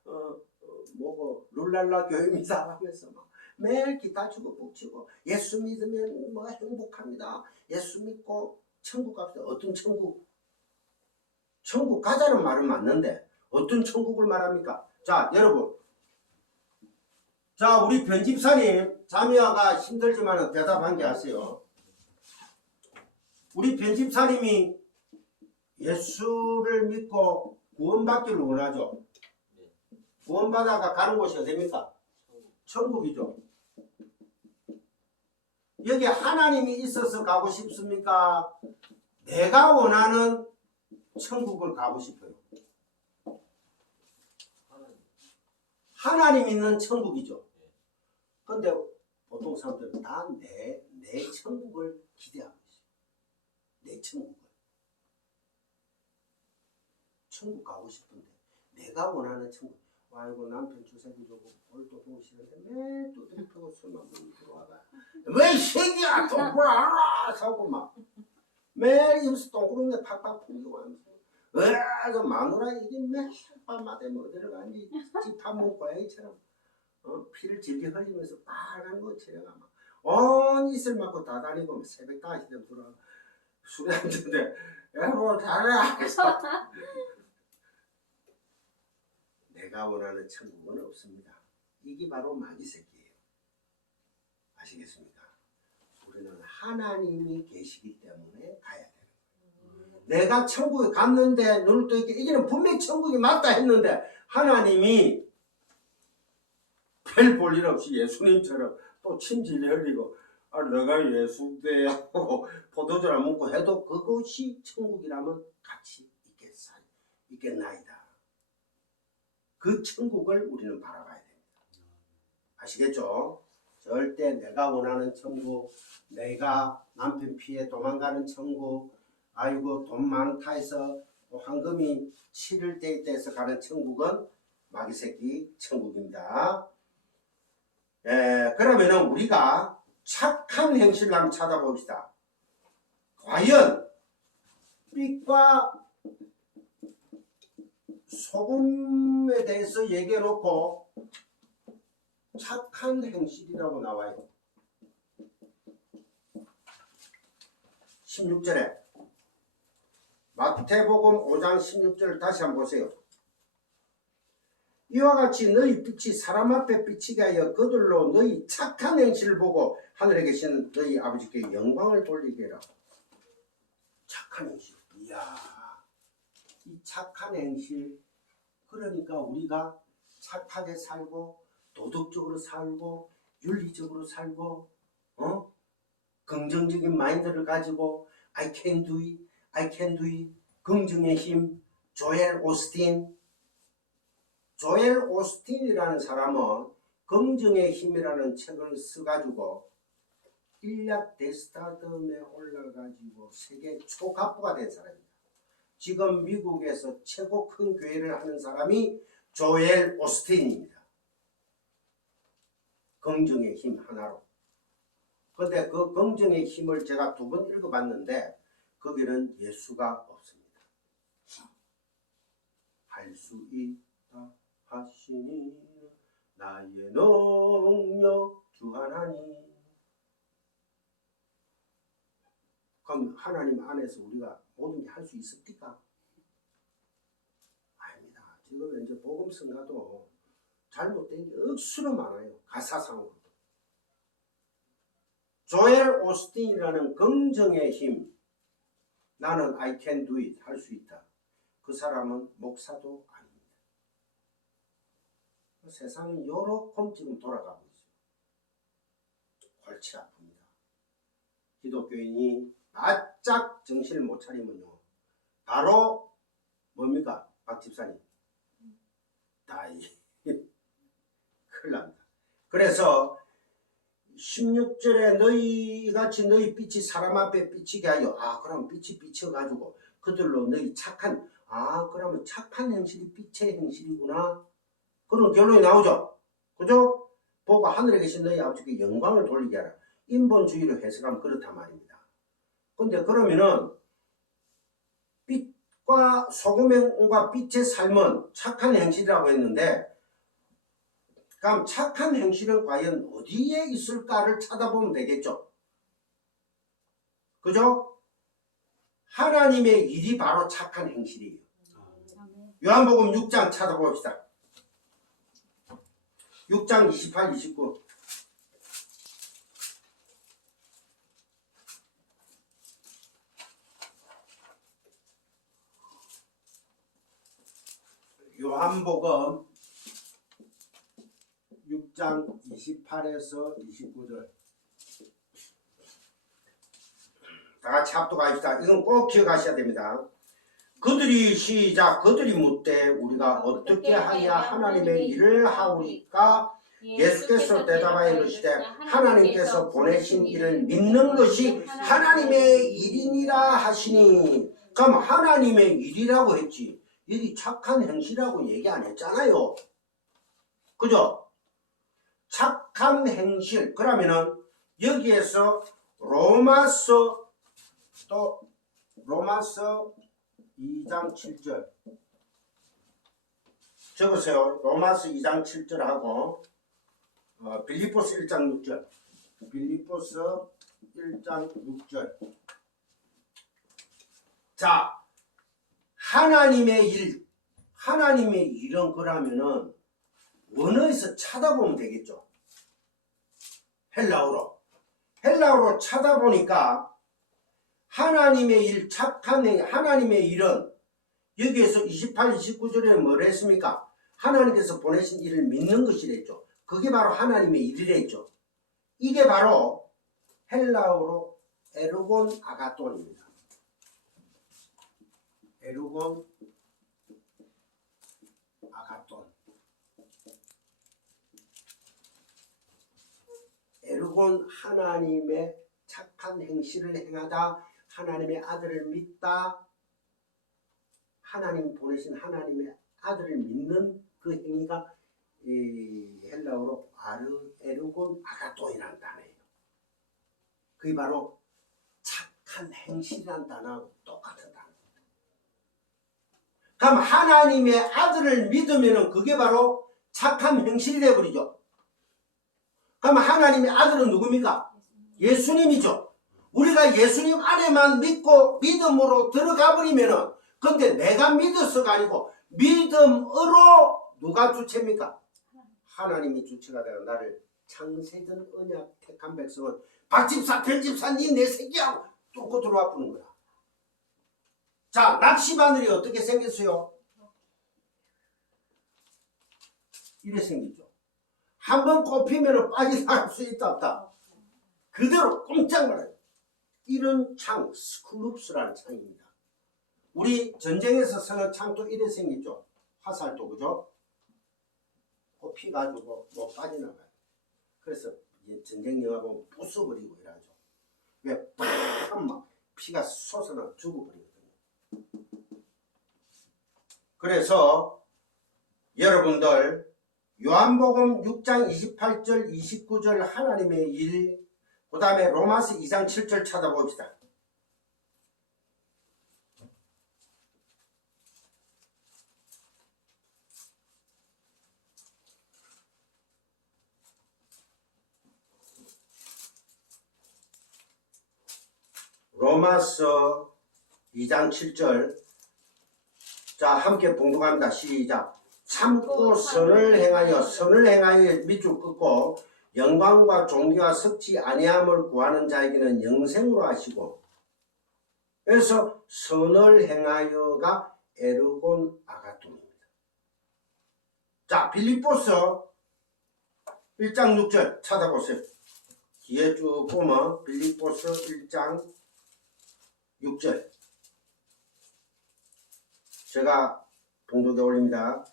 뭐고 룰랄라 교회입니다 하면서 막 매일 기타 치고 북치고 예수 믿으면 뭐 행복합니다. 예수 믿고 천국 갑시다. 어떤 천국? 천국 가자는 말은 맞는데 어떤 천국을 말합니까? 자, 여러분. 자, 우리 편집사님 자미아가 힘들지만 대답한 게 아세요. 우리 편집사님이 예수를 믿고 구원받기를 원하죠. 구원받아가 가는 곳이 어디입니까? 천국이죠. 여기 하나님이 있어서 가고 싶습니까? 내가 원하는 천국을 가고 싶어요. 하나님 있는 천국이죠. 근데 보통 사람들은 다 내 천국을 기대하고 있어요. 내 천국을. 천국 가고 싶은데 내가 원하는 천국. 아이고 남편 주사기 주고 볼도 보기 싫은데 매일 또 들이펴고 술만 먹고 들어와가 왜 이 새끼야 또 뭘 알아 하고 막 매일 입술 동그랗게 팍팍 풀리고 하면서 저 마누라 이게 매일 밤마다 어디를 가는지 집한번 고양이처럼 피를 질질 흘리면서 빨간 거 칠해가 온 이슬 맞고 다 다니고 새벽 5시 되면 들어와 술이 안 드는데 여보 잘해 내가 원하는 천국은 없습니다. 이게 바로 마귀새끼예요. 아시겠습니까? 우리는 하나님이 계시기 때문에 가야 돼요. 내가 천국에 갔는데 눈을 떠 있게 이게는 분명히 천국이 맞다 했는데 하나님이 별 볼 일 없이 예수님처럼 또 침질이 흘리고 내가 예수대 하고 포도주를 안 먹고 해도 그것이 천국이라면 같이 있겠나이다. 그 천국을 우리는 바라봐야 됩니다. 아시겠죠? 절대 내가 원하는 천국, 내가 남편 피해 도망가는 천국, 아이고 돈 많다 해서 황금이 치를 때 해서 가는 천국은 마귀새끼 천국입니다. 그러면은 우리가 착한 행실을 한번 찾아봅시다. 과연 빛과 소금에 대해서 얘기해놓고 착한 행실이라고 나와요. 16절에 마태복음 5장 16절을 다시 한번 보세요. 이와 같이 너희 빛이 사람 앞에 비치게 하여 그들로 너희 착한 행실을 보고 하늘에 계시는 너희 아버지께 영광을 돌리게 해라. 착한 행실. 이야, 이 착한 행실. 그러니까 우리가 착하게 살고 도덕적으로 살고 윤리적으로 살고 긍정적인 마인드를 가지고 I can do it, I can do it. 긍정의 힘. 조엘 오스틴이라는 사람은 긍정의 힘이라는 책을 써가지고 일약 데스타덤에 올라가지고 세계 초갑부가 된 사람입니다. 지금 미국에서 최고 큰 교회를 하는 사람이 조엘 오스틴입니다. 긍정의 힘 하나로. 근데 그 긍정의 힘을 제가 2번 읽어봤는데 거기는 예수가 없습니다. 할 수 있다 하시니 나의 능력 주 하나님. 그럼 하나님 안에서 우리가 모든 게 할 수 있습니까? 아닙니다. 지금 이제 복음성가도 잘못된 게 억수로 많아요. 가사상으로도. 조엘 오스틴이라는 긍정의 힘. 나는 I can do it. 할 수 있다. 그 사람은 목사도 아닙니다. 세상은 요렇게 지금 돌아가고 있어요. 골치 아픕니다. 기독교인이 바짝 정신을 못 차리면요. 바로 뭡니까? 박 집사님. 다이. 큰일 납니다. 그래서 16절에 너희같이 너희 빛이 사람 앞에 비치게 하여 그럼 빛이 비쳐가지고 그들로 너희 착한 그러면 착한 행실이 빛의 행실이구나. 그런 결론이 나오죠. 그죠? 보고 하늘에 계신 너희 아버지께 영광을 돌리게 하라. 인본주의로 해석하면 그렇단 말입니다. 근데 그러면은 빛과 빛과 소금과 빛의 삶은 착한 행실이라고 했는데, 그럼 착한 행실은 과연 어디에 있을까를 찾아보면 되겠죠. 그죠? 하나님의 일이 바로 착한 행실이에요. 요한복음 6장 찾아봅시다. 6장 28, 29. 요한복음 6장 28에서 29절. 다 같이 합독합시다. 이건 꼭 기억하셔야 됩니다. 그들이 묻되 우리가 어떻게 하야 하나님의 일을 하오리까? 예수께서 대답하여 이르시되 하나님께서 보내신 일을 믿는 것이 하나님의 일이니라 하시니. 그럼 하나님의 일이라고 했지, 여기 착한 행실이라고 얘기 안 했잖아요. 그죠? 착한 행실. 그러면은 여기에서 로마서 2장 7절 적으세요. 로마서 2장 7절하고 빌립보서 1장 6절. 빌립보서 1장 6절. 자, 하나님의 일은 그러면은 원어에서 찾아보면 되겠죠. 헬라어로 찾아보니까 하나님의 일, 착한 하나님의 일은 여기에서 28, 29절에 뭘 했습니까? 하나님께서 보내신 일을 믿는 것이랬죠. 그게 바로 하나님의 일이랬죠. 이게 바로 헬라어로 에르곤 아가톤입니다. 에르곤 아가톤. 에르곤, 하나님의 착한 행실을 행하다, 하나님의 아들을 믿다, 하나님 보내신 하나님의 아들을 믿는 그 행위가 이 헬라어로 에르곤 아가톤이라는 단어예요. 그게 바로 착한 행실이라는 단어하고 똑같은 단어입니다. 그럼 하나님의 아들을 믿으면 그게 바로 착한 행실이 되어버리죠. 그럼 하나님의 아들은 누굽니까? 예수님이죠. 우리가 예수님 안에만 믿고 믿음으로 들어가 버리면은, 근데 내가 믿어서가 아니고 믿음으로 누가 주체입니까? 하나님이 주체가 되어 나를 창세전 언약 택한 백성은 박집사, 별집사, 니 내 새끼야! 뚫고 들어와 부는 거야. 자, 낚시바늘이 어떻게 생겼어요? 이래 생기죠. 한번 꼽히면 빠져나갈 수 있다 없다. 그대로 꼼짝 말아요. 이런 창, 스클룹스라는 창입니다. 우리 전쟁에서 쓰는 창도 이래 생기죠. 화살도, 그죠? 꼽히가지고 못 빠져나가요. 그래서 전쟁 영화 보면 부숴버리고 이러죠. 왜? 팍! 막 피가 솟아나 죽어버리거든요. 그래서 여러분들 요한복음 6장 28절 29절 하나님의 일, 그 다음에 로마서 2장 7절 찾아봅시다. 로마서 2장 7절. 자, 함께 봉독합니다. 시작. 참고 선을 행하여 밑줄 긋고 영광과 존귀와 섞지 아니함을 구하는 자에게는 영생으로 하시고. 그래서 선을 행하여가 에르곤 아가톤입니다. 자, 빌립보서 1장 6절 찾아보세요. 뒤에 쭉 보면 빌립보서 1장 6절 제가 봉독에 올립니다.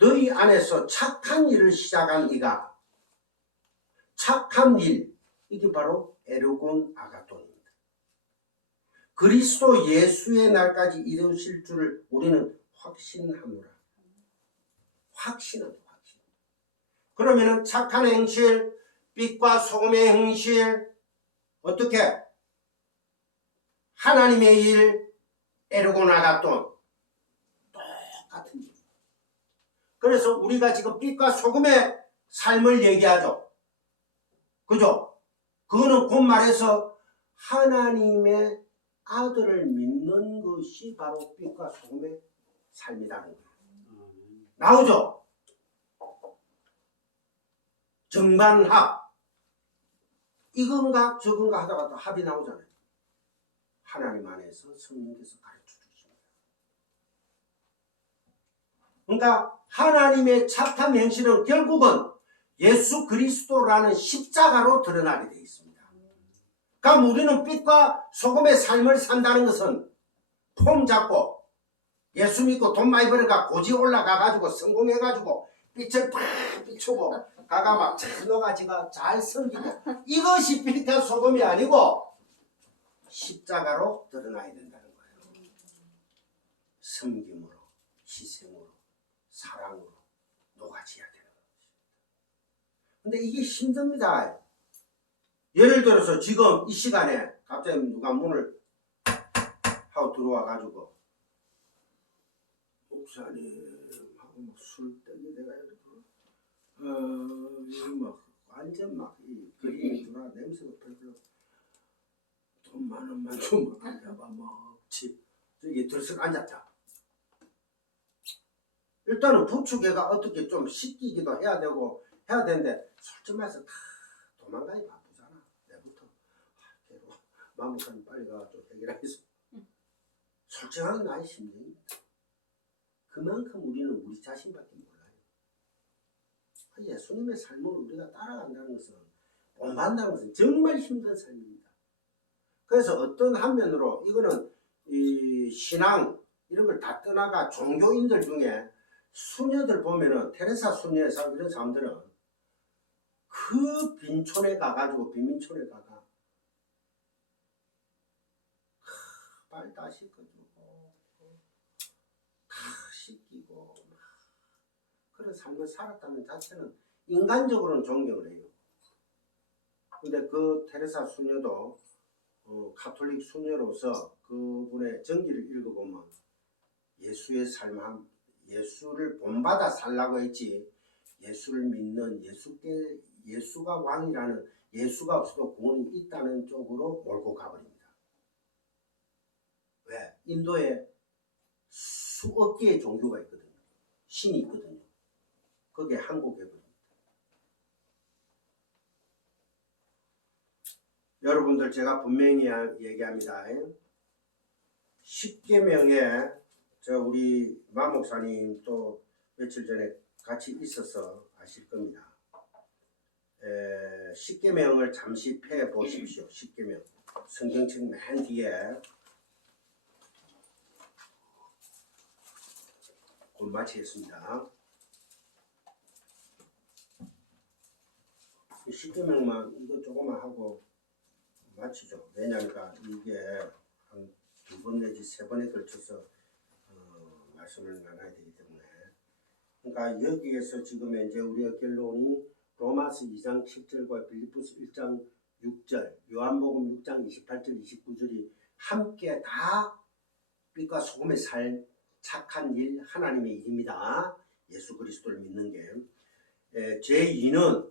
너희 안에서 착한 일을 시작한 이가, 착한 일, 이게 바로 에르곤 아가톤입니다. 그리스도 예수의 날까지 이루실 줄을 우리는 확신하노라. 확신하노라. 그러면은 착한 행실, 빛과 소금의 행실, 어떻게? 하나님의 일, 에르곤 아가톤, 그래서 우리가 지금 빛과 소금의 삶을 얘기하죠. 그죠? 그거는 곧 말해서 하나님의 아들을 믿는 것이 바로 빛과 소금의 삶이라는 거예요. 나오죠? 정반합. 이건가 저건가 하다가 또 합이 나오잖아요. 하나님 안에서 성령께서 가르쳐 주십니다. 그러니까 하나님의 착한 행실은 결국은 예수 그리스도라는 십자가로 드러나게 되어 있습니다. 그러니까 우리는 빛과 소금의 삶을 산다는 것은 폼 잡고 예수 믿고 돈 많이 벌어가 고지 올라가가지고 성공해가지고 빛을 팍 비추고 가가 막 너가지가 잘 섬기고 이것이 빛과 소금이 아니고 십자가로 드러나야 된다는 거예요. 섬김으로, 희생으로, 사랑으로 녹아져야 되는 거죠. 근데 이게 힘듭니다. 예를 들어서 지금 이 시간에 갑자기 누가 문을 하고 들어와가지고 목사님하고 막 술 땡기 내가 이거 막 완전 막 이 그림이 들어와 냄새가 펄펄 돈 만 원만 주면 내가 먹지 저기 들썩 앉았다. 일단은 부축해가 어떻게 좀 시키기도 해야 되고 해야 되는데 솔직히 말해서 다 도망가기 바쁘잖아. 내부터 괴로워. 마음속에 빨리 가서 해결하겠어. 솔직하게 나의 심정입니다. 그만큼 우리는 우리 자신밖에 몰라요. 예수님의 삶을 우리가 따라간다는 것은 본받는다는 것은 정말 힘든 삶입니다. 그래서 어떤 한면으로 이거는 이 신앙 이런 걸 다 떠나가 종교인들 중에 수녀들 보면은 테레사 수녀 이런 사람들은 그 빈촌에 가가지고 빈민촌에 가가 빨리 다 씻어주고 다 씻기고 그런 삶을 살았다는 자체는 인간적으로는 존경을 해요. 근데 그 테레사 수녀도 가톨릭 수녀로서 그분의 전기를 읽어보면 예수의 삶, 예수를 본받아 살라고 했지 예수를 믿는 예수가 왕이라는 예수가 없어도 구원이 있다는 쪽으로 몰고 가버립니다. 왜? 인도에 수억 개의 종교가 있거든요. 신이 있거든요. 그게 한국에 버립니다. 여러분들 제가 분명히 얘기합니다. 십계명에 우리 마 목사님 또 며칠 전에 같이 있어서 아실 겁니다. 십계명을 잠시 펴 보십시오. 십계명 성경책 맨 뒤에 곧 마치겠습니다. 십계명만 이거 조금만 하고 마치죠. 왜냐하면 이게 한 2번 내지 3번에 걸쳐서 말씀을 나눠야 되기 때문에 그러니까 여기에서 지금 이제 우리가 결론이 로마서 2장 7절과 빌립보서 1장 6절 요한복음 6장 28절 29절이 함께 다 빛과 소금의 살 착한 일 하나님의 일입니다. 예수 그리스도를 믿는 게 제2는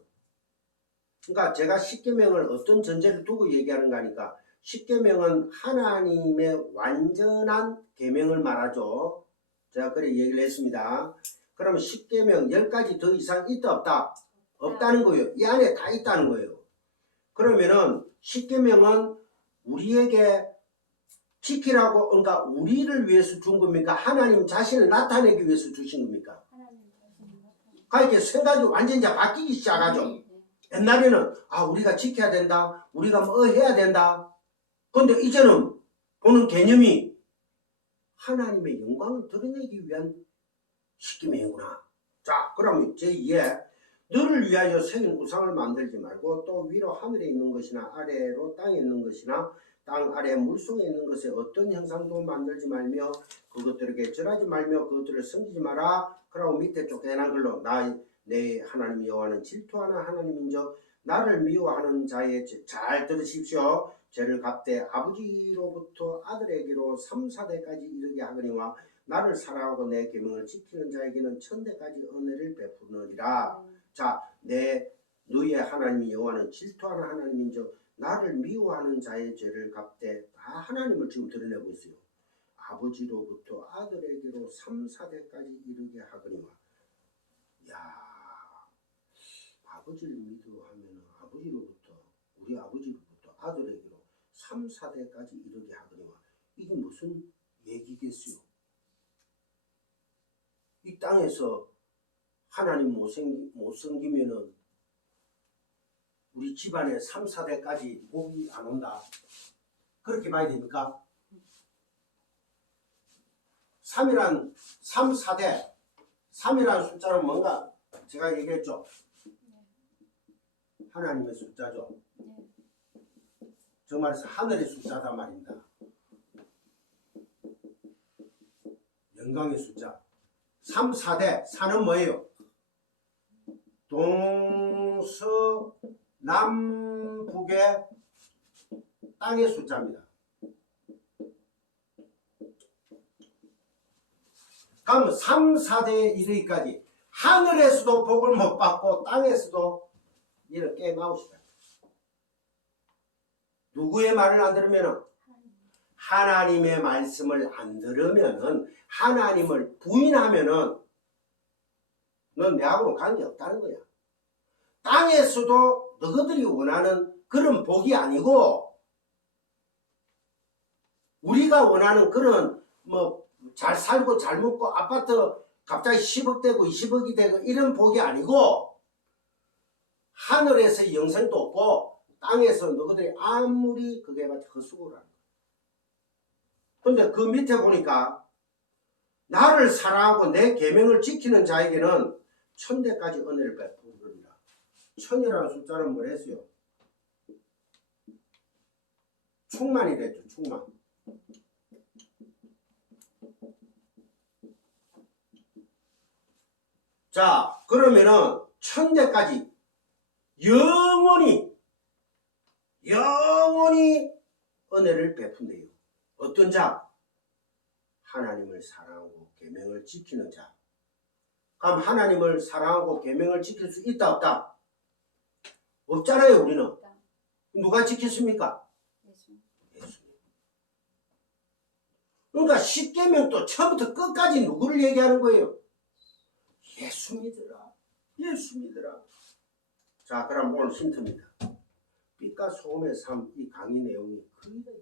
그러니까 제가 십계명을 어떤 전제를 두고 얘기하는가 하니까 십계명은 하나님의 완전한 계명을 말하죠. 제가 그렇게 얘기를 했습니다. 그러면 십계명 10가지 더 이상 있다 없다? 없다는 거예요. 이 안에 다 있다는 거예요. 그러면은 십계명은 우리에게 지키라고 그러니까 우리를 위해서 준 겁니까? 하나님 자신을 나타내기 위해서 주신 겁니까? 그러니까 생각이 완전히 바뀌기 시작하죠. 옛날에는 우리가 지켜야 된다. 우리가 뭐 해야 된다. 그런데 이제는 보는 개념이 하나님의 영광을 드러내기 위한 십계명이구나. 자, 그러면 제2에 너를 위하여 새긴 우상을 만들지 말고 또 위로 하늘에 있는 것이나 아래로 땅에 있는 것이나 땅 아래 물속에 있는 것에 어떤 형상도 만들지 말며 그것들에게 절하지 말며 그것들을 섬기지 마라. 그러고 밑에 쫓겨난 걸로 내 하나님 여호와는 질투하는 하나님인즉 나를 미워하는 자의 잘 들으십시오. 죄를 갚되 아버지로부터 아들에게로 3, 4대까지 이르게 하거니와 나를 사랑하고 내 계명을 지키는 자에게는 천대까지 은혜를 베푸느니라. 자, 너희의 하나님 여호와는 질투하는 하나님인즉 나를 미워하는 자의 죄를 갚되 다 하나님을 지금 드러내고 있어요. 아버지로부터 아들에게로 3, 4대까지 이르게 하거니와. 야, 아버지를 믿어하면 우리 아버지로부터 아들에게로 3, 4대까지 이르게 하거니와. 이게 무슨 얘기겠어요? 이 땅에서 하나님 못 섬기면은 우리 집안에 3, 4대까지 복이 안 온다. 그렇게 봐야 됩니까? 3이란 3, 4대 3이란 숫자는 뭔가 제가 얘기했죠. 하나님의 숫자죠. 저 말에서 하늘의 숫자다 말입니다. 영광의 숫자. 3, 4대 4는 뭐예요? 동서남북의 땅의 숫자입니다. 그럼 3, 4대에 이르기까지 하늘에서도 복을 못 받고 땅에서도 이렇게 나오시다. 누구의 말을 안 들으면 하나님의 말씀을 안 들으면은 하나님을 부인하면은 넌 내하고는 관계없다는 거야. 땅에서도 너희들이 원하는 그런 복이 아니고 우리가 원하는 그런 뭐 잘 살고 잘 먹고 아파트 갑자기 10억 되고 20억이 되고 이런 복이 아니고 하늘에서 영생도 없고 땅에서 너희들이 아무리 그게 해봤자 헛수고를 하는 거야. 근데 그 밑에 보니까 나를 사랑하고 내 계명을 지키는 자에게는 천대까지 은혜를 베푸리라. 천이라는 숫자는 뭘 했어요? 충만이랬죠. 충만. 자, 그러면은 천대까지 영원히 은혜를 베푼대요. 어떤 자? 하나님을 사랑하고 계명을 지키는 자. 그럼 하나님을 사랑하고 계명을 지킬 수 있다 없다? 없잖아요. 우리는. 누가 지켰습니까? 예수님. 그러니까 십계명도 처음부터 끝까지 누구를 얘기하는 거예요? 예수 믿으라. 예수 믿으라. 자, 그럼 오늘 힌트입니다. 빛과 소금의 삶, 이 강의 내용이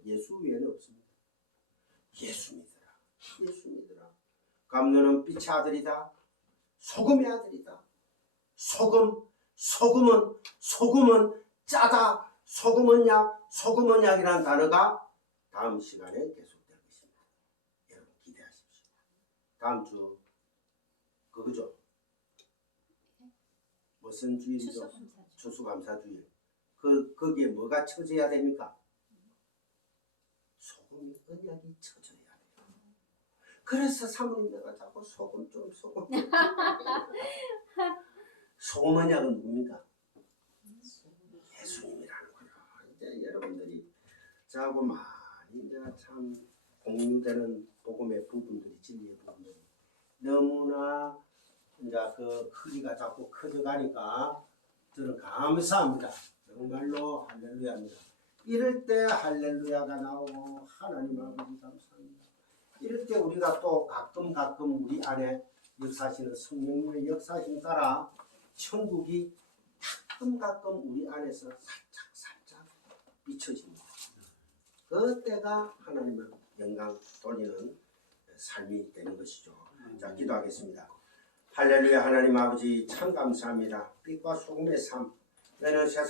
예수 외에는 없습니다. 예수 믿으라. 예수 믿으라. 그럼 너는 빛의 아들이다. 소금의 아들이다. 소금은 짜다. 소금은 약이라는 단어가 다음 시간에 계속될 것입니다. 여러분 기대하십시오. 다음 주 그거죠. 무슨 주일이죠? 추수감사주일. 거기에 뭐가 쳐져야 됩니까? 소금이 언약이 쳐져야 돼요. 그래서 사모님 내가 자꾸 소금. 소금 언약은 누굽니까? 예수님이라는 거예요. 이제 여러분들이 저하고 많이 내가 참 공유되는 복음의 부분들이 진리의 부분들이 너무나 이제 그 크기가 자꾸 커져가니까 저는 감사합니다. 정말로 할렐루야입니다. 이럴 때 할렐루야가 나오고 하나님 아버지 감사합니다. 이럴 때 우리가 또 가끔 우리 안에 역사하시는 성령님의 역사하심 따라 천국이 가끔 우리 안에서 살짝 비춰집니다. 그때가 하나님을 영광 돌리는 삶이 되는 것이죠. 자, 기도하겠습니다. 할렐루야. 하나님 아버지 참 감사합니다. 빛과 소금의 삶, 너는 세상